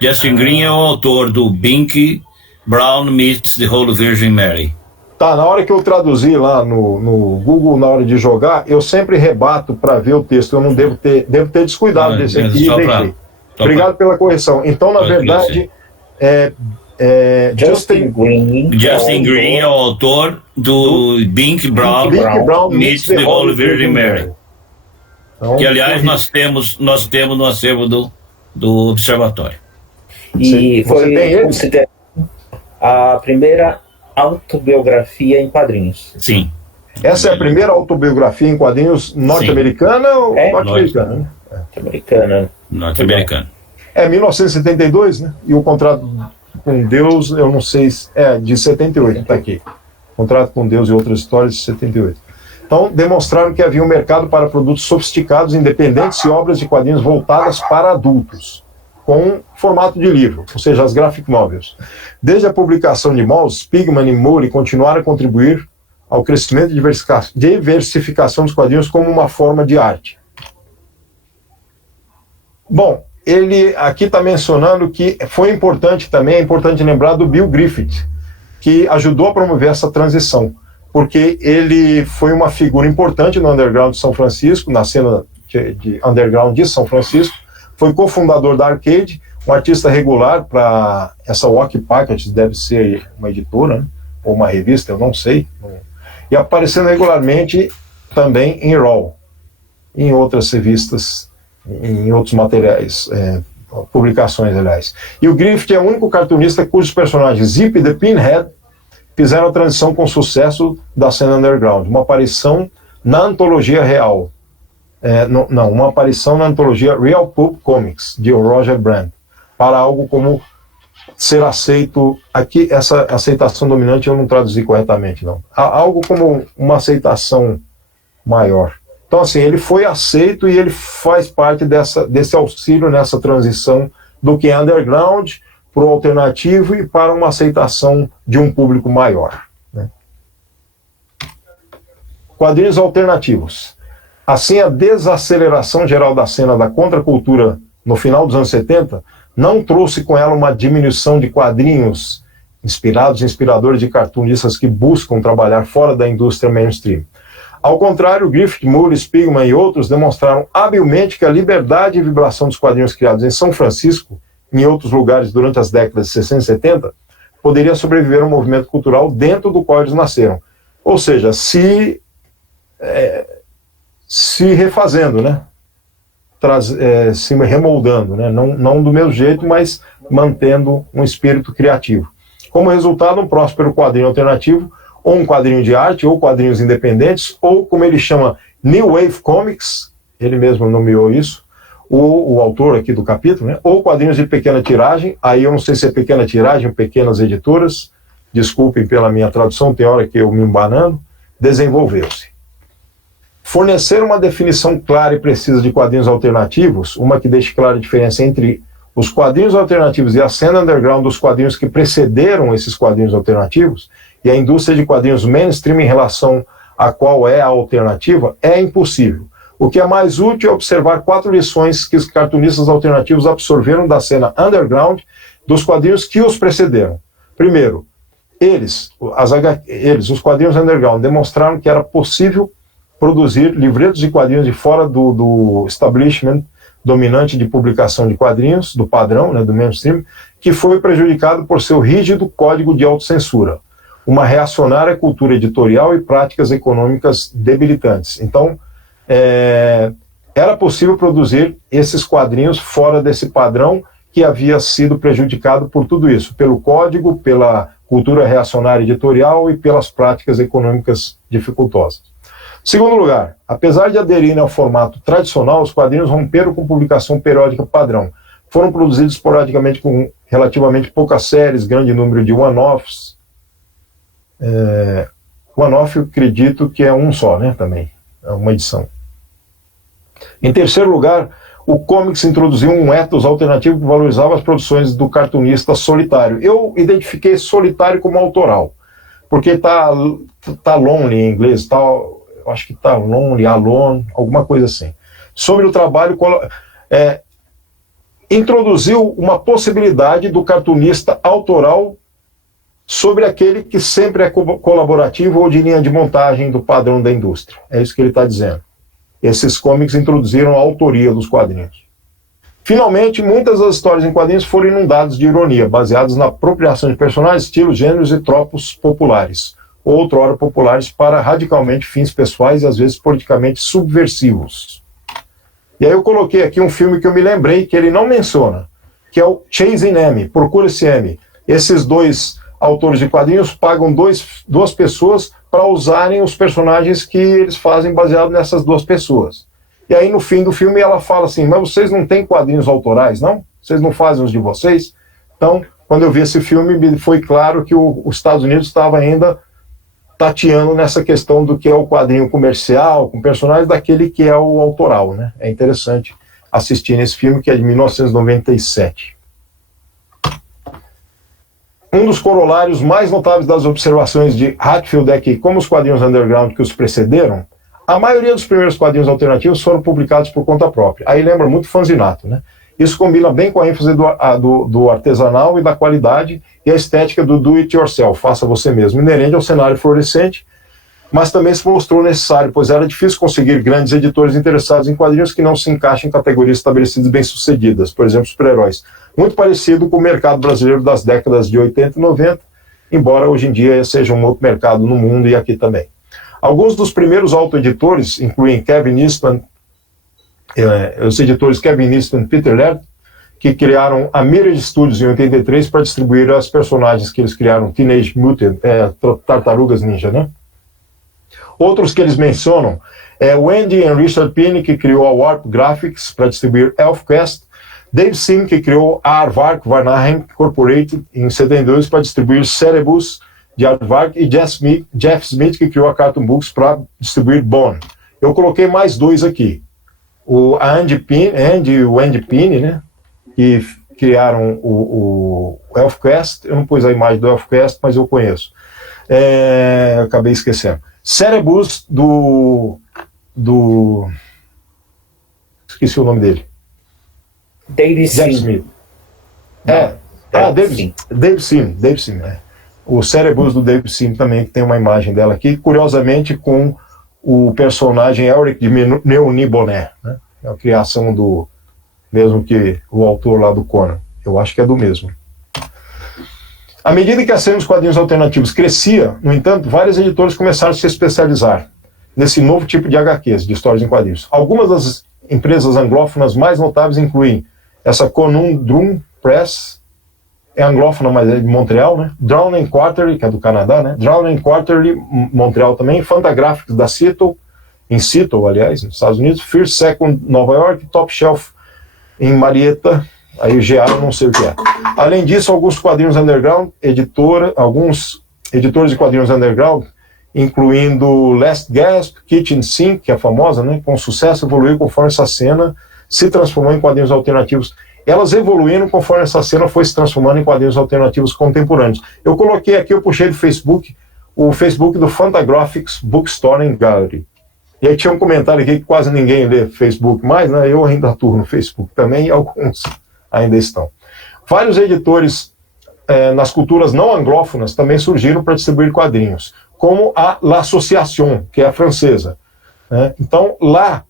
Justin Green é o autor do Bink Brown meets the Holy Virgin Mary. Tá, na hora que eu traduzi lá no Google, na hora de jogar, eu sempre rebato para ver o texto. Eu não devo ter descuidado desse aqui. Obrigado pela correção. Então, na verdade, Justin Green é o autor do Bink Brown meets the Holy Virgin Mary. Então, que, aliás, nós temos no acervo do Observatório. E foi considerada a primeira autobiografia em quadrinhos. Sim. Essa é a primeira autobiografia em quadrinhos norte-americana ou norte-americana? Norte-americana. 1972, né? E o Contrato com Deus, eu não sei, de 78, está aqui. Contrato com Deus e Outras Histórias, de 78. Então, demonstraram que havia um mercado para produtos sofisticados, independentes e obras de quadrinhos voltadas para adultos, com formato de livro, ou seja, as graphic novels. Desde a publicação de Maus, Spiegelman e Mully continuaram a contribuir ao crescimento e diversificação dos quadrinhos como uma forma de arte. Bom, ele aqui está mencionando que foi importante também, é importante lembrar do Bill Griffith, que ajudou a promover essa transição, porque ele foi uma figura importante no underground de São Francisco, na cena de underground de São Francisco, foi cofundador da Arcade, um artista regular para essa Walk Packet, deve ser uma editora, né? Ou uma revista, eu não sei, e aparecendo regularmente também em Raw, em outras revistas, em outros materiais, publicações, aliás. E o Griffith é o único cartunista cujos personagens Zip e The Pinhead fizeram a transição com sucesso da cena underground, uma aparição na antologia real, uma aparição na antologia Real Pulp Comics, de Roger Brand, para algo como ser aceito, aqui essa aceitação dominante eu não traduzi corretamente, não, algo como uma aceitação maior. Então, assim, ele foi aceito e ele faz parte desse auxílio nessa transição do que é underground para o alternativo e para uma aceitação de um público maior, né? Quadrinhos alternativos. Assim, a desaceleração geral da cena da contracultura no final dos anos 70 não trouxe com ela uma diminuição de quadrinhos inspiradores de cartunistas que buscam trabalhar fora da indústria mainstream. Ao contrário, Griffith, Moore, Spiegelman e outros demonstraram habilmente que a liberdade e vibração dos quadrinhos criados em São Francisco e em outros lugares durante as décadas de 60 e 70 poderia sobreviver a um movimento cultural dentro do qual eles nasceram. Ou seja, se refazendo, né? Se remoldando, né? Não do mesmo jeito, mas mantendo um espírito criativo. Como resultado, um próspero quadrinho alternativo, ou um quadrinho de arte, ou quadrinhos independentes, ou como ele chama, New Wave Comics, ele mesmo nomeou isso, o autor aqui do capítulo, né? Ou quadrinhos de pequena tiragem, aí eu não sei se é pequena tiragem ou pequenas editoras, desculpem pela minha tradução, tem hora que eu me embanando, desenvolveu-se. Fornecer uma definição clara e precisa de quadrinhos alternativos, uma que deixe clara a diferença entre os quadrinhos alternativos e a cena underground dos quadrinhos que precederam esses quadrinhos alternativos, e a indústria de quadrinhos mainstream em relação a qual é a alternativa, é impossível. O que é mais útil é observar 4 lições que os cartunistas alternativos absorveram da cena underground dos quadrinhos que os precederam. Primeiro, os quadrinhos underground, demonstraram que era possível produzir livretos de quadrinhos de fora do establishment dominante de publicação de quadrinhos, do padrão, né, do mainstream, que foi prejudicado por seu rígido código de autocensura, uma reacionária cultura editorial e práticas econômicas debilitantes. Então, era possível produzir esses quadrinhos fora desse padrão que havia sido prejudicado por tudo isso, pelo código, pela cultura reacionária editorial e pelas práticas econômicas dificultosas. Segundo lugar, apesar de aderirem ao formato tradicional, os quadrinhos romperam com publicação periódica padrão. Foram produzidos esporadicamente com relativamente poucas séries, grande número de one-offs. One-off eu acredito que é um só, né, também, é uma edição. Em terceiro lugar, o comics introduziu um ethos alternativo que valorizava as produções do cartunista solitário. Eu identifiquei solitário como autoral, porque tá lonely em inglês, eu acho que tá lonely, alone, alguma coisa assim. Sobre o trabalho, introduziu uma possibilidade do cartunista autoral sobre aquele que sempre é colaborativo ou de linha de montagem do padrão da indústria. É isso que ele está dizendo. Esses comics introduziram a autoria dos quadrinhos. Finalmente, muitas das histórias em quadrinhos foram inundadas de ironia, baseadas na apropriação de personagens, estilos, gêneros e tropos populares, ou outrora populares, para radicalmente fins pessoais e às vezes politicamente subversivos. E aí eu coloquei aqui um filme que eu me lembrei, que ele não menciona, que é o Chasing Amy, Procura-se Amy. Esses 2 autores de quadrinhos pagam 2 pessoas para usarem os personagens que eles fazem baseado nessas 2 pessoas. E aí no fim do filme ela fala assim, mas vocês não têm quadrinhos autorais, não? Vocês não fazem os de vocês? Então, quando eu vi esse filme, foi claro que os Estados Unidos estava ainda tateando nessa questão do que é o quadrinho comercial, com personagens, daquele que é o autoral, né? É interessante assistir nesse filme, que é de 1997. Um dos corolários mais notáveis das observações de Hatfield é que, como os quadrinhos underground que os precederam, a maioria dos primeiros quadrinhos alternativos foram publicados por conta própria. Aí lembra muito Fanzinato, né? Isso combina bem com a ênfase do artesanal e da qualidade e a estética do do-it-yourself, faça você mesmo, inerente ao cenário fluorescente, mas também se mostrou necessário, pois era difícil conseguir grandes editores interessados em quadrinhos que não se encaixem em categorias estabelecidas bem-sucedidas, por exemplo, super-heróis. Muito parecido com o mercado brasileiro das décadas de 80 e 90, embora hoje em dia seja um outro mercado no mundo e aqui também. Alguns dos primeiros autoeditores incluem Kevin Eastman, os editores Kevin Eastman e Peter Laird, que criaram a Mirage Studios em 83 para distribuir as personagens que eles criaram, Teenage Mutant, Tartarugas Ninja, né? Outros que eles mencionam é Wendy e Richard Pini, que criou a Warp Graphics para distribuir ElfQuest, Dave Sim, que criou a Aardvark Varnhagen Incorporated em 72 para distribuir Cerebus de Aardvark, e Jeff Smith, que criou a Cartoon Books para distribuir Bone. Eu coloquei mais dois aqui. A Andy e o Andy Pini, né, que criaram o ElfQuest. Eu não pus a imagem do ElfQuest, mas eu conheço. Acabei esquecendo. Cerebus esqueci o nome dele. Dave Smith. Dave Sim. O Cerebus do Dave Sim também, que tem uma imagem dela aqui, curiosamente com o personagem Elric de Neoni Bonet, né? É a criação do mesmo que o autor lá do Conan. Eu acho que é do mesmo. À medida que a cena dos quadrinhos alternativos crescia, no entanto, vários editores começaram a se especializar nesse novo tipo de HQs, de histórias em quadrinhos. Algumas das empresas anglófonas mais notáveis incluem essa Conundrum Press, é anglófona, mas é de Montreal, né? Drown & Quarterly, que é do Canadá, né? Drown & Quarterly, Montreal também, Fantagraphics da Seattle, em Seattle, aliás, nos Estados Unidos, First Second, Nova York, Top Shelf em Marietta, aí o GA eu não sei o que é. Além disso, alguns quadrinhos underground, alguns editores de quadrinhos underground, incluindo Last Gasp, Kitchen Sink, que é famosa, né? Com sucesso, evoluiu conforme essa cena se transformou em quadrinhos alternativos. Elas evoluíram conforme essa cena foi se transformando em quadrinhos alternativos contemporâneos. Eu coloquei aqui, eu puxei do Facebook, o Facebook do Fantagraphics Bookstore and Gallery. E aí tinha um comentário aqui que quase ninguém lê Facebook mais, né? Eu ainda atuo no Facebook também, e alguns ainda estão. Vários editores nas culturas não anglófonas também surgiram para distribuir quadrinhos, como a L'Association, que é a francesa. Então, lá,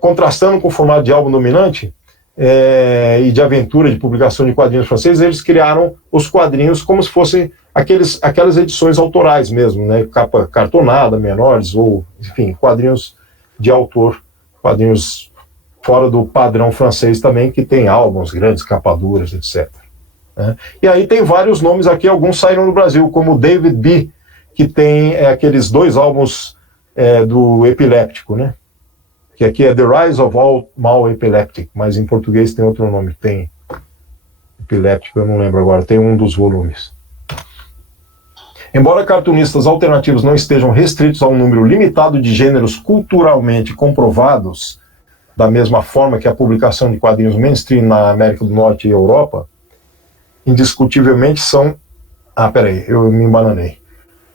contrastando com o formato de álbum dominante e de aventura, de publicação de quadrinhos franceses, eles criaram os quadrinhos como se fossem aquelas edições autorais mesmo, né? Capa cartonada, menores, ou, enfim, quadrinhos de autor, quadrinhos fora do padrão francês também, que tem álbuns, grandes capaduras, etc. E aí tem vários nomes aqui, alguns saíram no Brasil, como David B., que tem aqueles dois álbuns do Epiléptico, né? Que aqui é The Rise of All Mal Epileptic, mas em português tem outro nome, tem Epiléptico, eu não lembro agora, tem um dos volumes. Embora cartunistas alternativos não estejam restritos a um número limitado de gêneros culturalmente comprovados, da mesma forma que a publicação de quadrinhos mainstream na América do Norte e Europa, indiscutivelmente são... eu me embananei.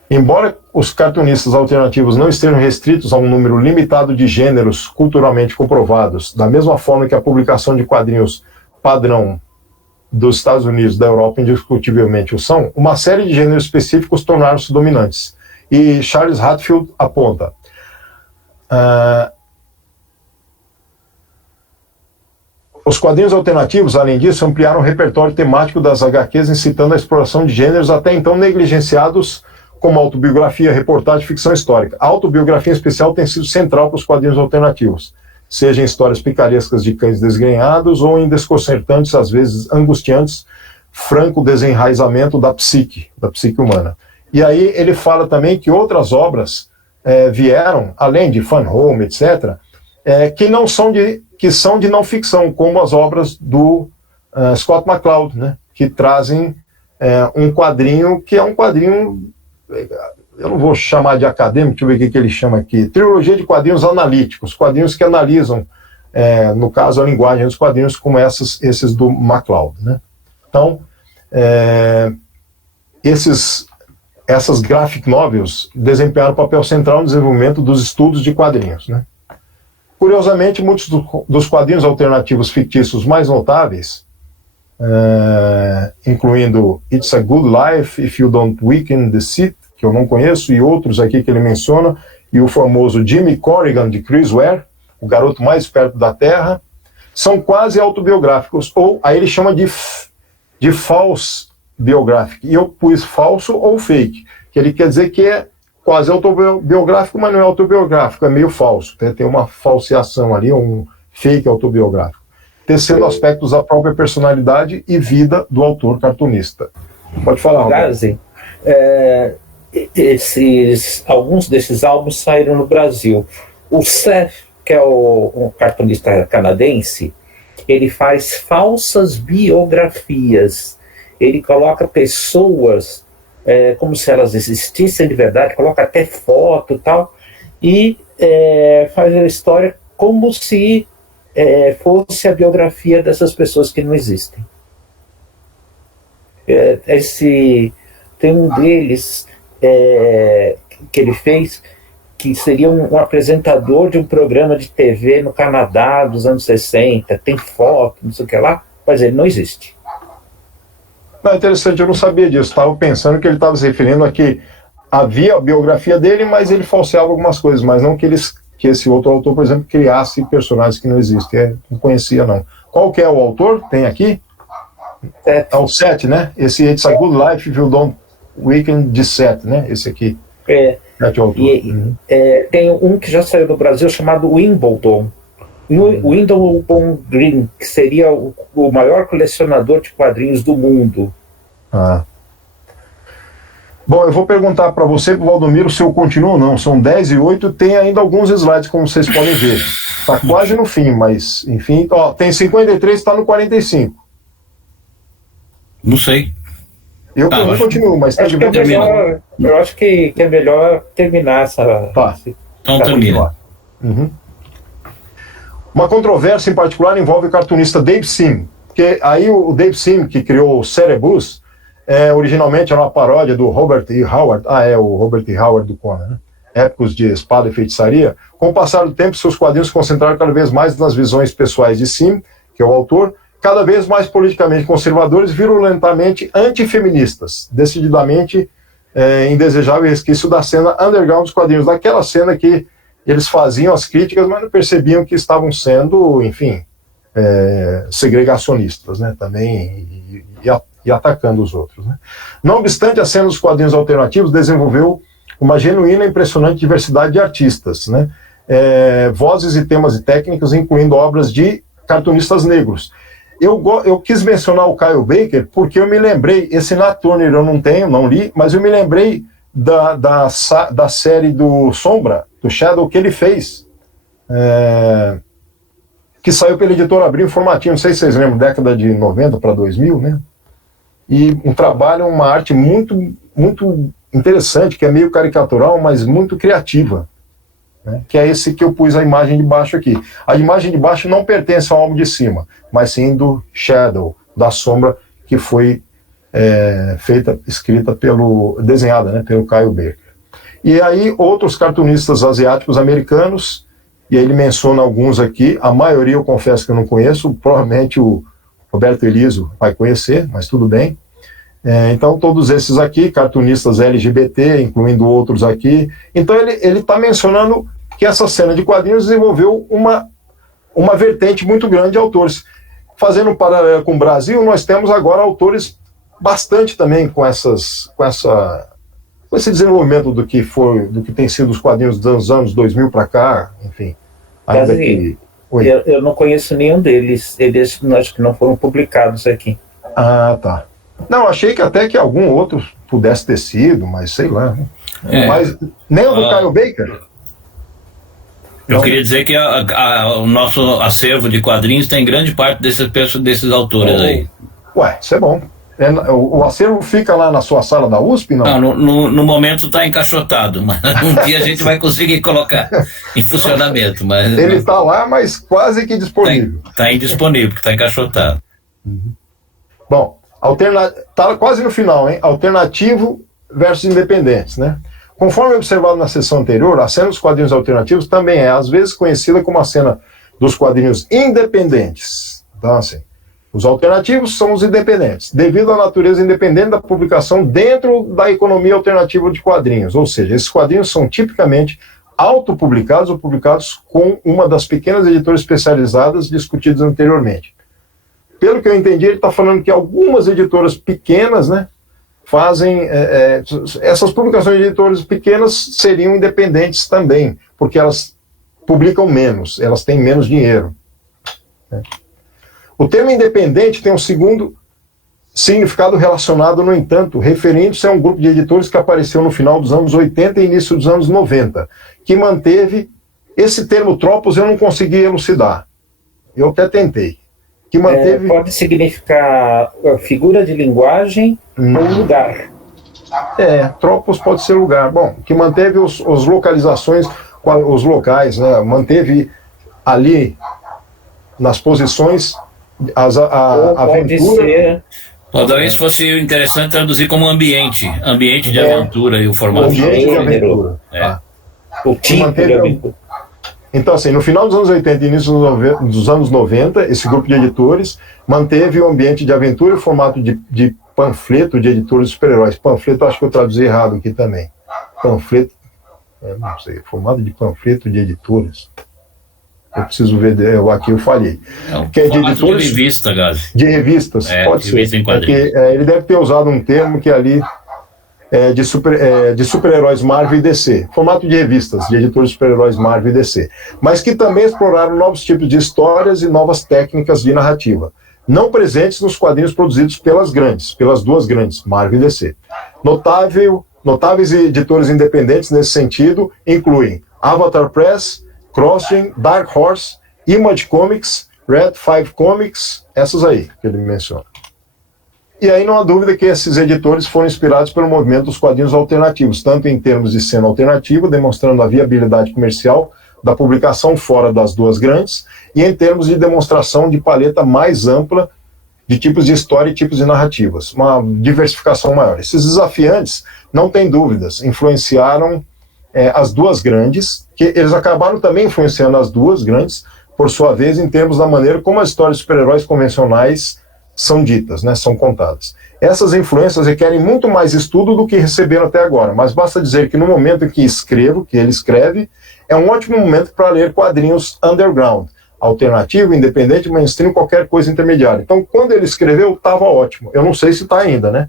Embora os cartunistas alternativos não estejam restritos a um número limitado de gêneros culturalmente comprovados, da mesma forma que a publicação de quadrinhos padrão dos Estados Unidos e da Europa indiscutivelmente o são, uma série de gêneros específicos tornaram-se dominantes. E Charles Hatfield aponta... Os quadrinhos alternativos, além disso, ampliaram o repertório temático das HQs, incitando a exploração de gêneros até então negligenciados, como autobiografia, reportagem e ficção histórica. A autobiografia em especial tem sido central para os quadrinhos alternativos, seja em histórias picarescas de cães desgrenhados ou em desconcertantes, às vezes angustiantes, franco desenraizamento da psique humana. E aí ele fala também que outras obras vieram, além de Fan Home, etc., que são de não ficção, como as obras do Scott McCloud, né, que trazem um quadrinho que é um quadrinho, eu não vou chamar de acadêmico, deixa eu ver o que ele chama aqui, trilogia de quadrinhos analíticos, quadrinhos que analisam, no caso, a linguagem dos quadrinhos, como esses do McCloud, né. Então, essas graphic novels desempenharam um papel central no desenvolvimento dos estudos de quadrinhos, né. Curiosamente, muitos dos quadrinhos alternativos fictícios mais notáveis, incluindo It's a Good Life If You Don't Weaken the Seat, que eu não conheço, e outros aqui que ele menciona, e o famoso Jimmy Corrigan, de Chris Ware, o garoto mais perto da Terra, são quase autobiográficos, ou aí ele chama de false biográfico. E eu pus falso ou fake, que ele quer dizer que é quase autobiográfico, mas não é autobiográfico, é meio falso. Tem uma falseação ali, um fake autobiográfico. Tecendo aspectos da própria personalidade e vida do autor cartunista. Pode falar, Roberto. Alguns desses álbuns saíram no Brasil. O Seth, que é um cartunista canadense, ele faz falsas biografias. Ele coloca pessoas como se elas existissem de verdade, coloca até foto e tal, e faz a história como se fosse a biografia dessas pessoas que não existem. Tem um deles que ele fez, que seria um apresentador de um programa de TV no Canadá dos anos 60, tem foto, não sei o que lá, mas ele não existe. Não, interessante, eu não sabia disso. Estava pensando que ele estava se referindo a que havia a biografia dele, mas ele falseava algumas coisas, mas não que esse outro autor, por exemplo, criasse personagens que não existem. Não conhecia, não. Qual que é o autor? Tem aqui? É o Seth, né? Esse It's a Good Life If You Don't Weaken the Seat, né? Esse aqui. Tem um que já saiu do Brasil chamado Wimbledon. Wimbledon Green, que seria o maior colecionador de quadrinhos do mundo. Bom, eu vou perguntar para você, pro Valdomiro, se eu continuo ou não. São 10:08, tem ainda alguns slides, como vocês podem ver. Está quase no fim, mas, enfim, tem 53, está no 45. Não sei. Eu também continuo, mas está de boa. Eu acho que é melhor terminar essa... Tá. Então termina. Uma controvérsia em particular envolve o cartunista Dave Sim, porque aí o Dave Sim, que criou o Cerebus, originalmente era uma paródia do Robert E. Howard, o Robert E. Howard do Conan, né? Épicos de espada e feitiçaria. Com o passar do tempo, seus quadrinhos se concentraram cada vez mais nas visões pessoais de Sim, que é o autor, cada vez mais politicamente conservadores, virulentamente antifeministas, decididamente indesejável resquício da cena underground dos quadrinhos, daquela cena que eles faziam as críticas, mas não percebiam que estavam sendo, enfim, segregacionistas, né, também, e atacando os outros, né. Não obstante, a cena dos quadrinhos alternativos desenvolveu uma genuína e impressionante diversidade de artistas, né, vozes e temas e técnicas, incluindo obras de cartunistas negros. Eu quis mencionar o Kyle Baker porque eu me lembrei, esse Nat Turner eu não li, mas eu me lembrei da série do Sombra, do Shadow, que ele fez, que saiu pela editora Abril, formatinho, não sei se vocês lembram, década de 90 para 2000, né? E um trabalho, uma arte muito, muito interessante, que é meio caricatural, mas muito criativa, né? Que é esse que eu pus a imagem de baixo aqui. A imagem de baixo não pertence ao álbum de cima, mas sim do Shadow, da Sombra, que foi escrita desenhada, né, pelo Kyle Baker. E aí outros cartunistas asiáticos americanos, e aí ele menciona alguns aqui, a maioria eu confesso que eu não conheço, provavelmente o Roberto Eliso vai conhecer, mas tudo bem. Então todos esses aqui, cartunistas LGBT, incluindo outros aqui, então ele está mencionando que essa cena de quadrinhos desenvolveu uma vertente muito grande de autores. Fazendo um paralelo com o Brasil, nós temos agora autores bastante também com esse desenvolvimento do que tem sido os quadrinhos dos anos 2000 para cá, enfim. Eu não conheço nenhum deles, eles acho que não foram publicados aqui. Tá. Não, achei que até que algum outro pudesse ter sido, mas sei lá. Mas nem o do Kyle Baker. Eu queria dizer que o nosso acervo de quadrinhos tem grande parte desses autores aí. Ué, isso é bom. O acervo fica lá na sua sala da USP, não? Não, no momento está encaixotado, mas um dia a gente vai conseguir colocar em funcionamento. Mas ele está lá, mas quase que disponível. Está indisponível, está encaixotado. Bom, está quase no final, hein? Alternativo versus independentes, né? Conforme observado na sessão anterior, a cena dos quadrinhos alternativos também é, às vezes, conhecida como a cena dos quadrinhos independentes. Então, assim, os alternativos são os independentes, devido à natureza independente da publicação dentro da economia alternativa de quadrinhos. Ou seja, esses quadrinhos são tipicamente autopublicados ou publicados com uma das pequenas editoras especializadas discutidas anteriormente. Pelo que eu entendi, ele está falando que algumas editoras pequenas, né, fazem... essas publicações de editoras pequenas seriam independentes também, porque elas publicam menos, elas têm menos dinheiro. Né? O termo independente tem um segundo significado relacionado, no entanto, referindo-se a um grupo de editores que apareceu no final dos anos 80 e início dos anos 90, que manteve esse termo tropos, eu não consegui elucidar. Eu até tentei. Que manteve... pode significar figura de linguagem ou lugar. Tropos pode ser lugar. Bom, que manteve os localizações, os locais, né? Manteve ali nas posições a aventura. Talvez fosse interessante traduzir como ambiente de aventura e o formato. Ambiente de aventura. O tipo de aventura. Então, assim, no final dos anos 80 e início dos anos 90, esse grupo de editores manteve o ambiente de aventura e o formato de panfleto de editores de super-heróis. Panfleto, acho que eu traduzi errado aqui também. Panfleto, não sei, formato de panfleto de editores. Eu preciso ver, aqui eu falhei. Que é de editores, de revista, Gazi. De revistas, pode ser. Revista em quadrinhos. Ele deve ter usado um termo que ali de super-heróis Marvel e DC. Formato de revistas, de editores de super-heróis Marvel e DC. Mas que também exploraram novos tipos de histórias e novas técnicas de narrativa, não presentes nos quadrinhos produzidos pelas duas grandes, Marvel e DC. Notáveis editores independentes nesse sentido incluem Avatar Press, Crossgen, Dark Horse, Image Comics, Red 5 Comics, essas aí que ele menciona. E aí não há dúvida que esses editores foram inspirados pelo movimento dos quadrinhos alternativos, tanto em termos de cena alternativa, demonstrando a viabilidade comercial da publicação fora das duas grandes, e em termos de demonstração de paleta mais ampla de tipos de história e tipos de narrativas, uma diversificação maior. Esses desafiantes, não tem dúvidas, influenciaram as duas grandes, que eles acabaram também influenciando as duas grandes, por sua vez, em termos da maneira como as histórias de super-heróis convencionais são ditas, né, são contadas. Essas influências requerem muito mais estudo do que receberam até agora, mas basta dizer que no momento em que ele escreve, é um ótimo momento para ler quadrinhos underground, alternativo, independente, mainstream, qualquer coisa intermediária. Então, quando ele escreveu, estava ótimo. Eu não sei se está ainda, né?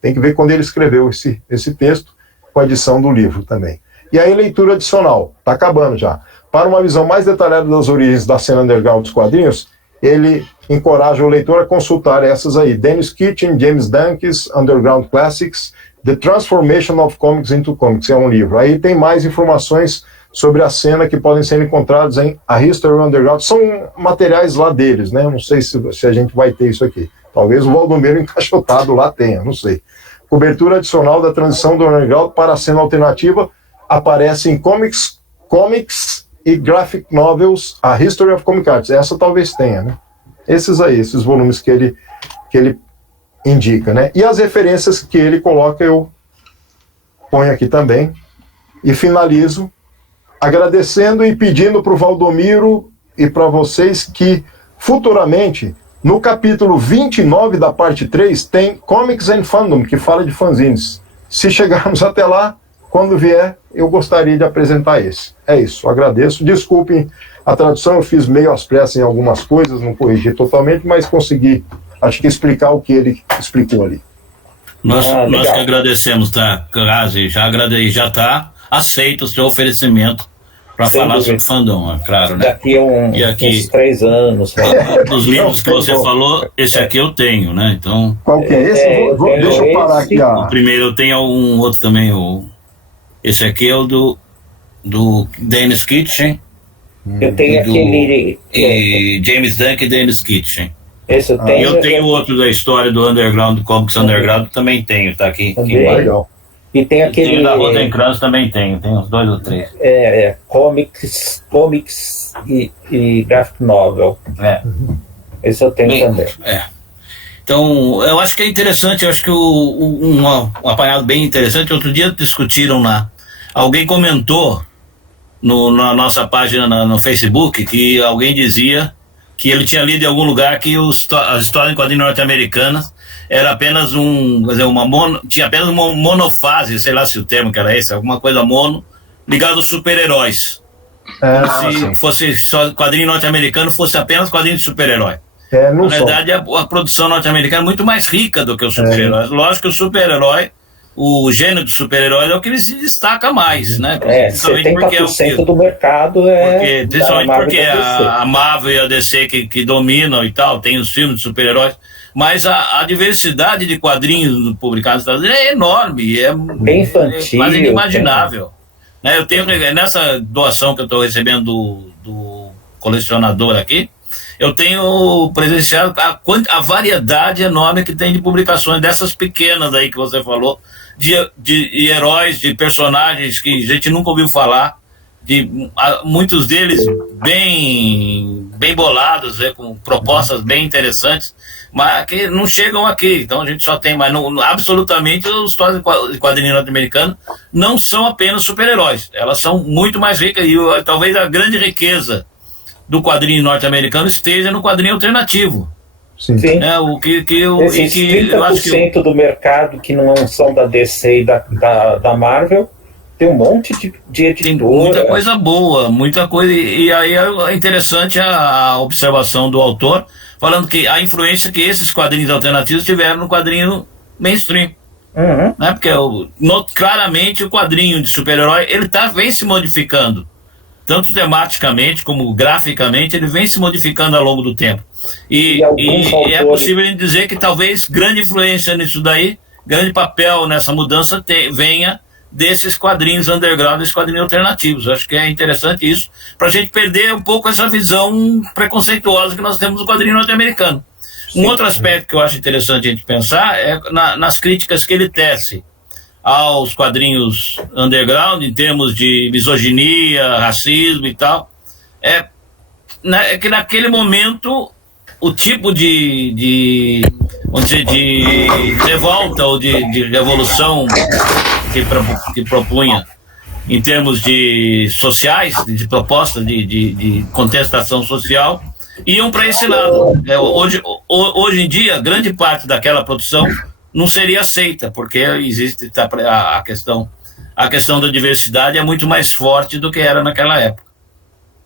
Tem que ver quando ele escreveu esse texto, com a edição do livro também. E aí, leitura adicional, está acabando já. Para uma visão mais detalhada das origens da cena underground dos quadrinhos, ele encoraja o leitor a consultar essas aí: Dennis Kitchen, James Dunkes, Underground Classics, The Transformation of Comics into Comics, é um livro. Aí tem mais informações sobre a cena que podem ser encontradas em A History of Underground. São materiais lá deles, né? Eu não sei se a gente vai ter isso aqui. Talvez o Valdomiro encaixotado lá tenha, não sei. Cobertura adicional da transição do underground para a cena alternativa aparece em Comics e Graphic Novels, A History of Comic Arts. Essa talvez tenha, né? Esses volumes que ele indica, né? E as referências que ele coloca, eu ponho aqui também. E finalizo agradecendo e pedindo para o Valdomiro e para vocês que futuramente, no capítulo 29 da parte 3, tem Comics and Fandom, que fala de fanzines. Se chegarmos até lá, quando vier, eu gostaria de apresentar esse. É isso, agradeço. Desculpem a tradução, eu fiz meio às pressas em algumas coisas, não corrigi totalmente, mas consegui, acho que, explicar o que ele explicou ali. Nós que agradecemos, tá, Gazi? Já está aceito o seu oferecimento para falar sobre fandom, é claro, né? Daqui a uns 3 anos. Dos livros que você falou, esse aqui eu tenho, né? Então, qual que é esse? Deixa eu parar aqui. O primeiro, eu tenho um outro também, esse aqui é o do Dennis Kitchen. Eu tenho aquele... E James Duncan e Dennis Kitchen. Esse eu tenho. Eu tenho outro da história do Underground, do Comics Underground, também tenho, tá aqui. Legal. E tem aquele... E da Rosencrantz também tem uns 2 ou 3. Comics e Graphic Novel. Esse eu tenho também. Então, eu acho que é interessante, eu acho que um apanhado bem interessante. Outro dia discutiram Alguém comentou na nossa página no Facebook que alguém dizia que ele tinha lido em algum lugar que a história em quadrinhos norte-americanas era apenas tinha apenas uma monofase, sei lá se o termo que era esse, alguma coisa mono, ligado aos super-heróis. Se fosse só quadrinho norte-americano, fosse apenas quadrinho de super-herói. Na verdade, a produção norte-americana é muito mais rica do que os super-heróis. Lógico que o super-herói, o gênero do super-herói é o que ele se destaca mais, né? 70% do mercado principalmente porque a Marvel e a DC que dominam e tal, tem os filmes de super-heróis, mas a diversidade de quadrinhos publicados nos Estados Unidos é enorme, bem infantil, quase inimaginável. Né? Eu tenho, nessa doação que eu estou recebendo do colecionador aqui, eu tenho presenciado a variedade enorme que tem de publicações dessas pequenas aí que você falou, de heróis, de personagens que a gente nunca ouviu falar, muitos deles bem bolados, com propostas bem interessantes, mas que não chegam aqui. Então a gente só tem, mas absolutamente os histórias de quadrinho norte-americano não são apenas super-heróis, elas são muito mais ricas, e talvez a grande riqueza do quadrinho norte-americano esteja no quadrinho alternativo. Sim. Esses 30% do mercado que não são da DC e da Marvel, tem um monte de editora. Tem muita coisa boa, muita coisa. E aí é interessante a observação do autor, falando que a influência que esses quadrinhos alternativos tiveram no quadrinho mainstream. Uhum. Né? Porque claramente o quadrinho de super-herói vem se modificando. Tanto tematicamente como graficamente, ele vem se modificando ao longo do tempo. E é possível dizer que talvez grande influência nisso daí, grande papel nessa mudança venha desses quadrinhos underground, desses quadrinhos alternativos. Eu acho que é interessante isso, para a gente perder um pouco essa visão preconceituosa que nós temos do quadrinho norte-americano. Um outro aspecto que eu acho interessante a gente pensar é nas críticas que ele tece aos quadrinhos underground, em termos de misoginia, racismo e tal, é que naquele momento o tipo de revolta ou de revolução que propunha em termos de sociais, de proposta de contestação social, iam para esse lado. Hoje em dia, grande parte daquela produção não seria aceita, porque existe a questão da diversidade é muito mais forte do que era naquela época.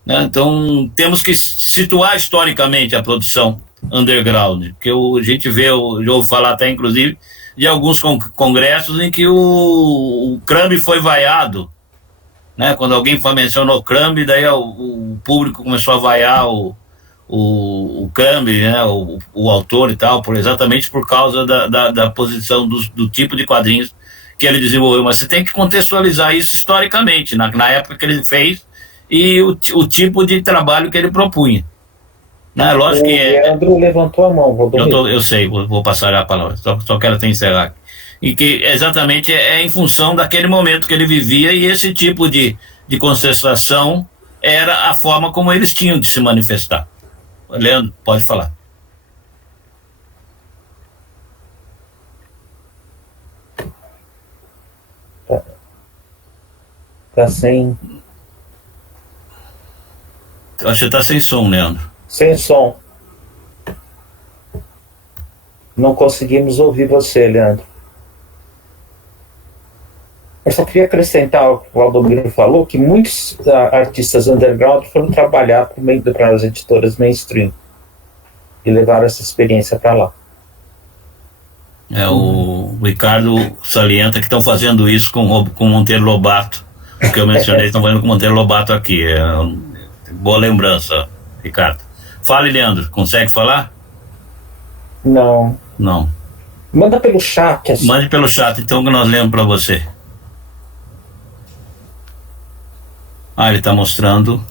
Né? Então, temos que situar historicamente a produção underground, porque a gente já ouve falar até, inclusive, de alguns congressos em que o Crumb foi vaiado. Né? Quando alguém mencionou Crumb, daí o público começou a vaiar o Crumb, né, o autor e tal, exatamente por causa da posição do tipo de quadrinhos que ele desenvolveu. Mas você tem que contextualizar isso historicamente, na época que ele fez e o tipo de trabalho que ele propunha. Né? Lógico que Leandro levantou a mão. Eu sei, vou passar a palavra, só quero até encerrar. E que exatamente é em função daquele momento que ele vivia, e esse tipo de contestação era a forma como eles tinham de se manifestar. Leandro, pode falar. Tá sem... Você tá sem som, Leandro. Sem som. Não conseguimos ouvir você, Leandro. Eu só queria acrescentar o que o Valdomiro falou, que muitos artistas underground foram trabalhar para as editoras mainstream e levaram essa experiência para lá. O Ricardo salienta que estão fazendo isso com Monteiro Lobato. O que eu mencionei, estão fazendo com Monteiro Lobato aqui. Boa lembrança, Ricardo. Fale, Leandro, consegue falar? Não. Manda pelo chat. Assim. Mande pelo chat, então, que nós lemos para você. Ele está mostrando.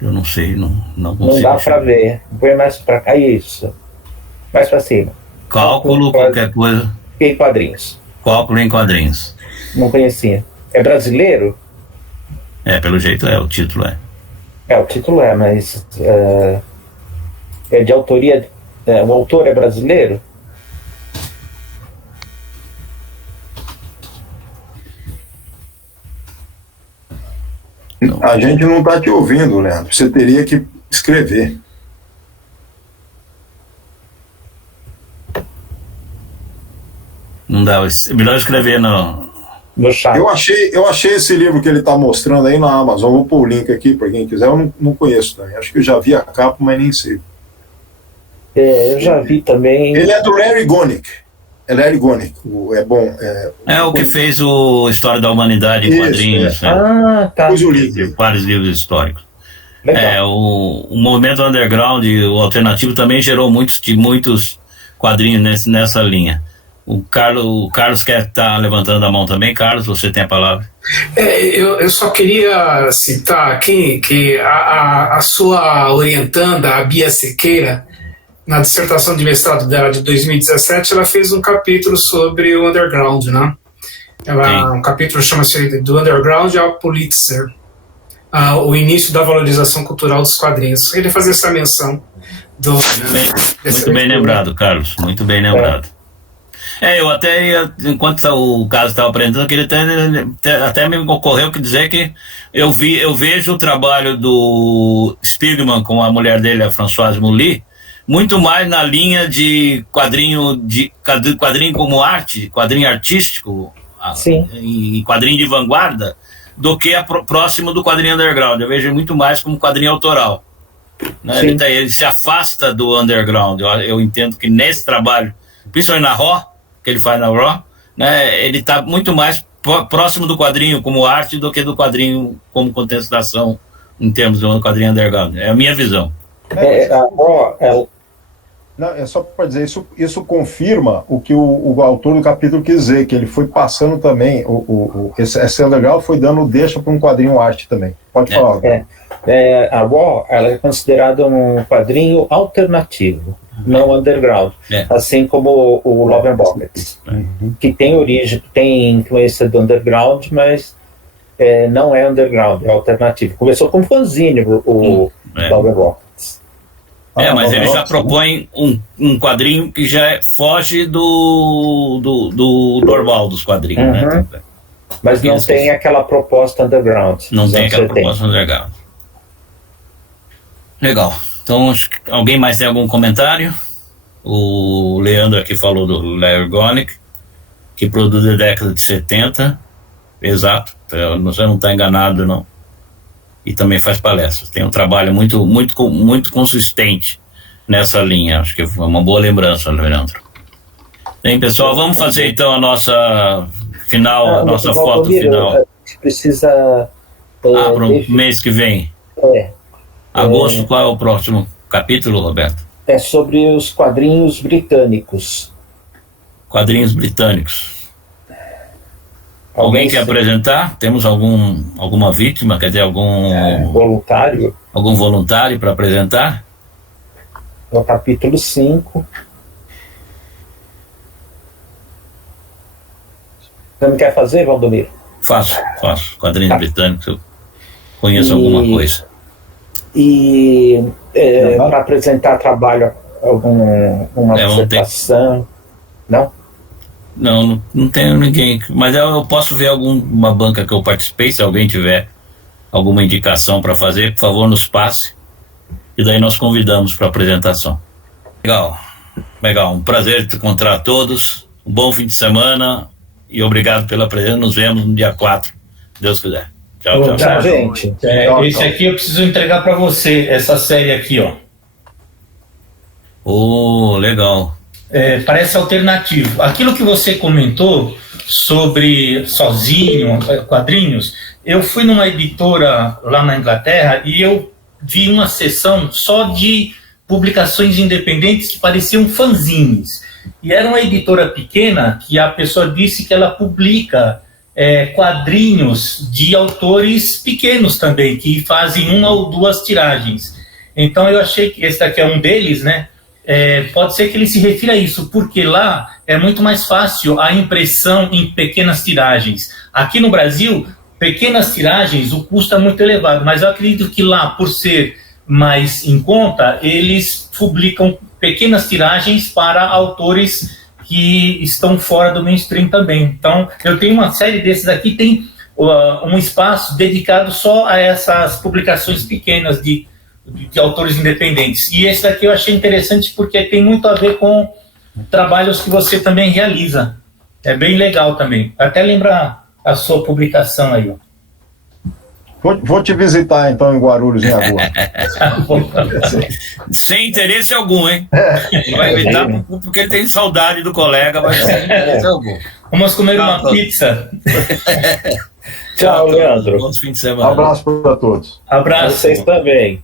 Eu não sei, não consigo. Não dá para ver. Põe mais para cá, isso. Mais para cima. Cálculo, qualquer coisa. Em quadrinhos. Cálculo em quadrinhos. Não conhecia. É brasileiro? Pelo jeito o título é. O título é, mas é de autoria. O autor é brasileiro? Então, A gente não está te ouvindo, Leandro. Você teria que escrever. não dá. É melhor escrever no chat. Eu achei esse livro que ele está mostrando aí na Amazon. Vou pôr o link aqui para quem quiser. Eu não conheço também. Acho que eu já vi a capa, mas nem sei. Eu já vi também. Ele é do Larry Gonick. É Larry Gonick. É bom. É o que fez o História da Humanidade em Isso, quadrinhos, né? Ah, tá. Pus o link. Vários livros históricos. Legal. O movimento underground, o alternativo, também gerou muitos quadrinhos nessa linha. O Carlos quer estar levantando a mão também. Carlos, você tem a palavra. Eu só queria citar aqui que a sua orientanda, a Bia Siqueira, na dissertação de mestrado dela de 2017, ela fez um capítulo sobre o underground, né? Um capítulo chama-se Do Underground ao Pulitzer, o início da valorização cultural dos quadrinhos. Eu queria fazer essa menção. Muito bem lembrado, Carlos. Muito bem lembrado. Eu até, enquanto o caso estava apresentando, eu queria até me ocorreu que dizer que eu vejo o trabalho do Spiegelman com a mulher dele, a Françoise Mouly, muito mais na linha de quadrinho como arte, quadrinho artístico, e quadrinho de vanguarda, do que próximo do quadrinho underground. Eu vejo muito mais como quadrinho autoral. Né? Ele se afasta do underground. Eu entendo que nesse trabalho, principalmente na Raw, que ele faz na Raw, né, ele está muito mais próximo do quadrinho como arte do que do quadrinho como contestação em termos do quadrinho underground. É a minha visão. Não, é só para dizer, isso confirma o que o autor do capítulo quis dizer, que ele foi passando também, esse underground foi dando deixa para um quadrinho arte também. Pode falar. A Raw, ela é considerada um quadrinho alternativo, não underground, assim como o Love and Buckets, que tem origem, tem influência do underground, mas não é underground, é alternativo. Começou como fanzine o Love and Buckets. Mas ele já propõe um quadrinho que já foge do normal dos quadrinhos, né? Mas não tem aquela proposta underground. Não tem aquela proposta underground. Legal. Então, alguém mais tem algum comentário? O Leandro aqui falou do Larry Gonick, que produz da década de 70. Exato. Você não está enganado, não. E também faz palestras. Tem um trabalho muito, muito, muito consistente nessa linha. Acho que foi uma boa lembrança, Leandro. Bem, pessoal, vamos fazer então a nossa foto final. A gente precisa... para o mês que vem. Agosto, qual é o próximo capítulo, Roberto? É sobre os quadrinhos britânicos. Quadrinhos britânicos. Alguém quer apresentar? Temos alguma vítima? Quer dizer, algum voluntário? Algum voluntário para apresentar? No capítulo 5. Você não quer fazer, Valdomiro? Faço. Quadrinhos britânicos, eu conheço alguma coisa. E para apresentar trabalho, uma apresentação? Não? Não tenho ninguém, mas eu posso ver alguma banca que eu participei. Se alguém tiver alguma indicação para fazer, por favor, nos passe, e daí nós convidamos para a apresentação. Legal, um prazer te encontrar todos, um bom fim de semana e obrigado pela presença. Nos vemos no dia 4, se Deus quiser. Tchau, gente. Esse aqui eu preciso entregar para você, essa série aqui, ó. Legal. Parece alternativo. Aquilo que você comentou sobre sozinho, quadrinhos, eu fui numa editora lá na Inglaterra e eu vi uma seção só de publicações independentes que pareciam fanzines. E era uma editora pequena que a pessoa disse que ela publica quadrinhos de autores pequenos também, que fazem 1 ou 2 tiragens. Então eu achei que esse daqui é um deles, né? Pode ser que ele se refira a isso, porque lá é muito mais fácil a impressão em pequenas tiragens. Aqui no Brasil, pequenas tiragens, o custo é muito elevado, mas eu acredito que lá, por ser mais em conta, eles publicam pequenas tiragens para autores que estão fora do mainstream também. Então, eu tenho uma série desses aqui, tem um espaço dedicado só a essas publicações pequenas de autores independentes. E esse daqui eu achei interessante porque tem muito a ver com trabalhos que você também realiza. É bem legal também. Até lembrar a sua publicação aí. Vou te visitar então em Guarulhos em agosto. Sem interesse algum, hein? Vai evitar porque ele tem saudade do colega, mas sem interesse algum. Vamos comer uma pizza. Tchau, Leandro. Bom fim de semana. Abraço para todos. Abraço. Vocês também.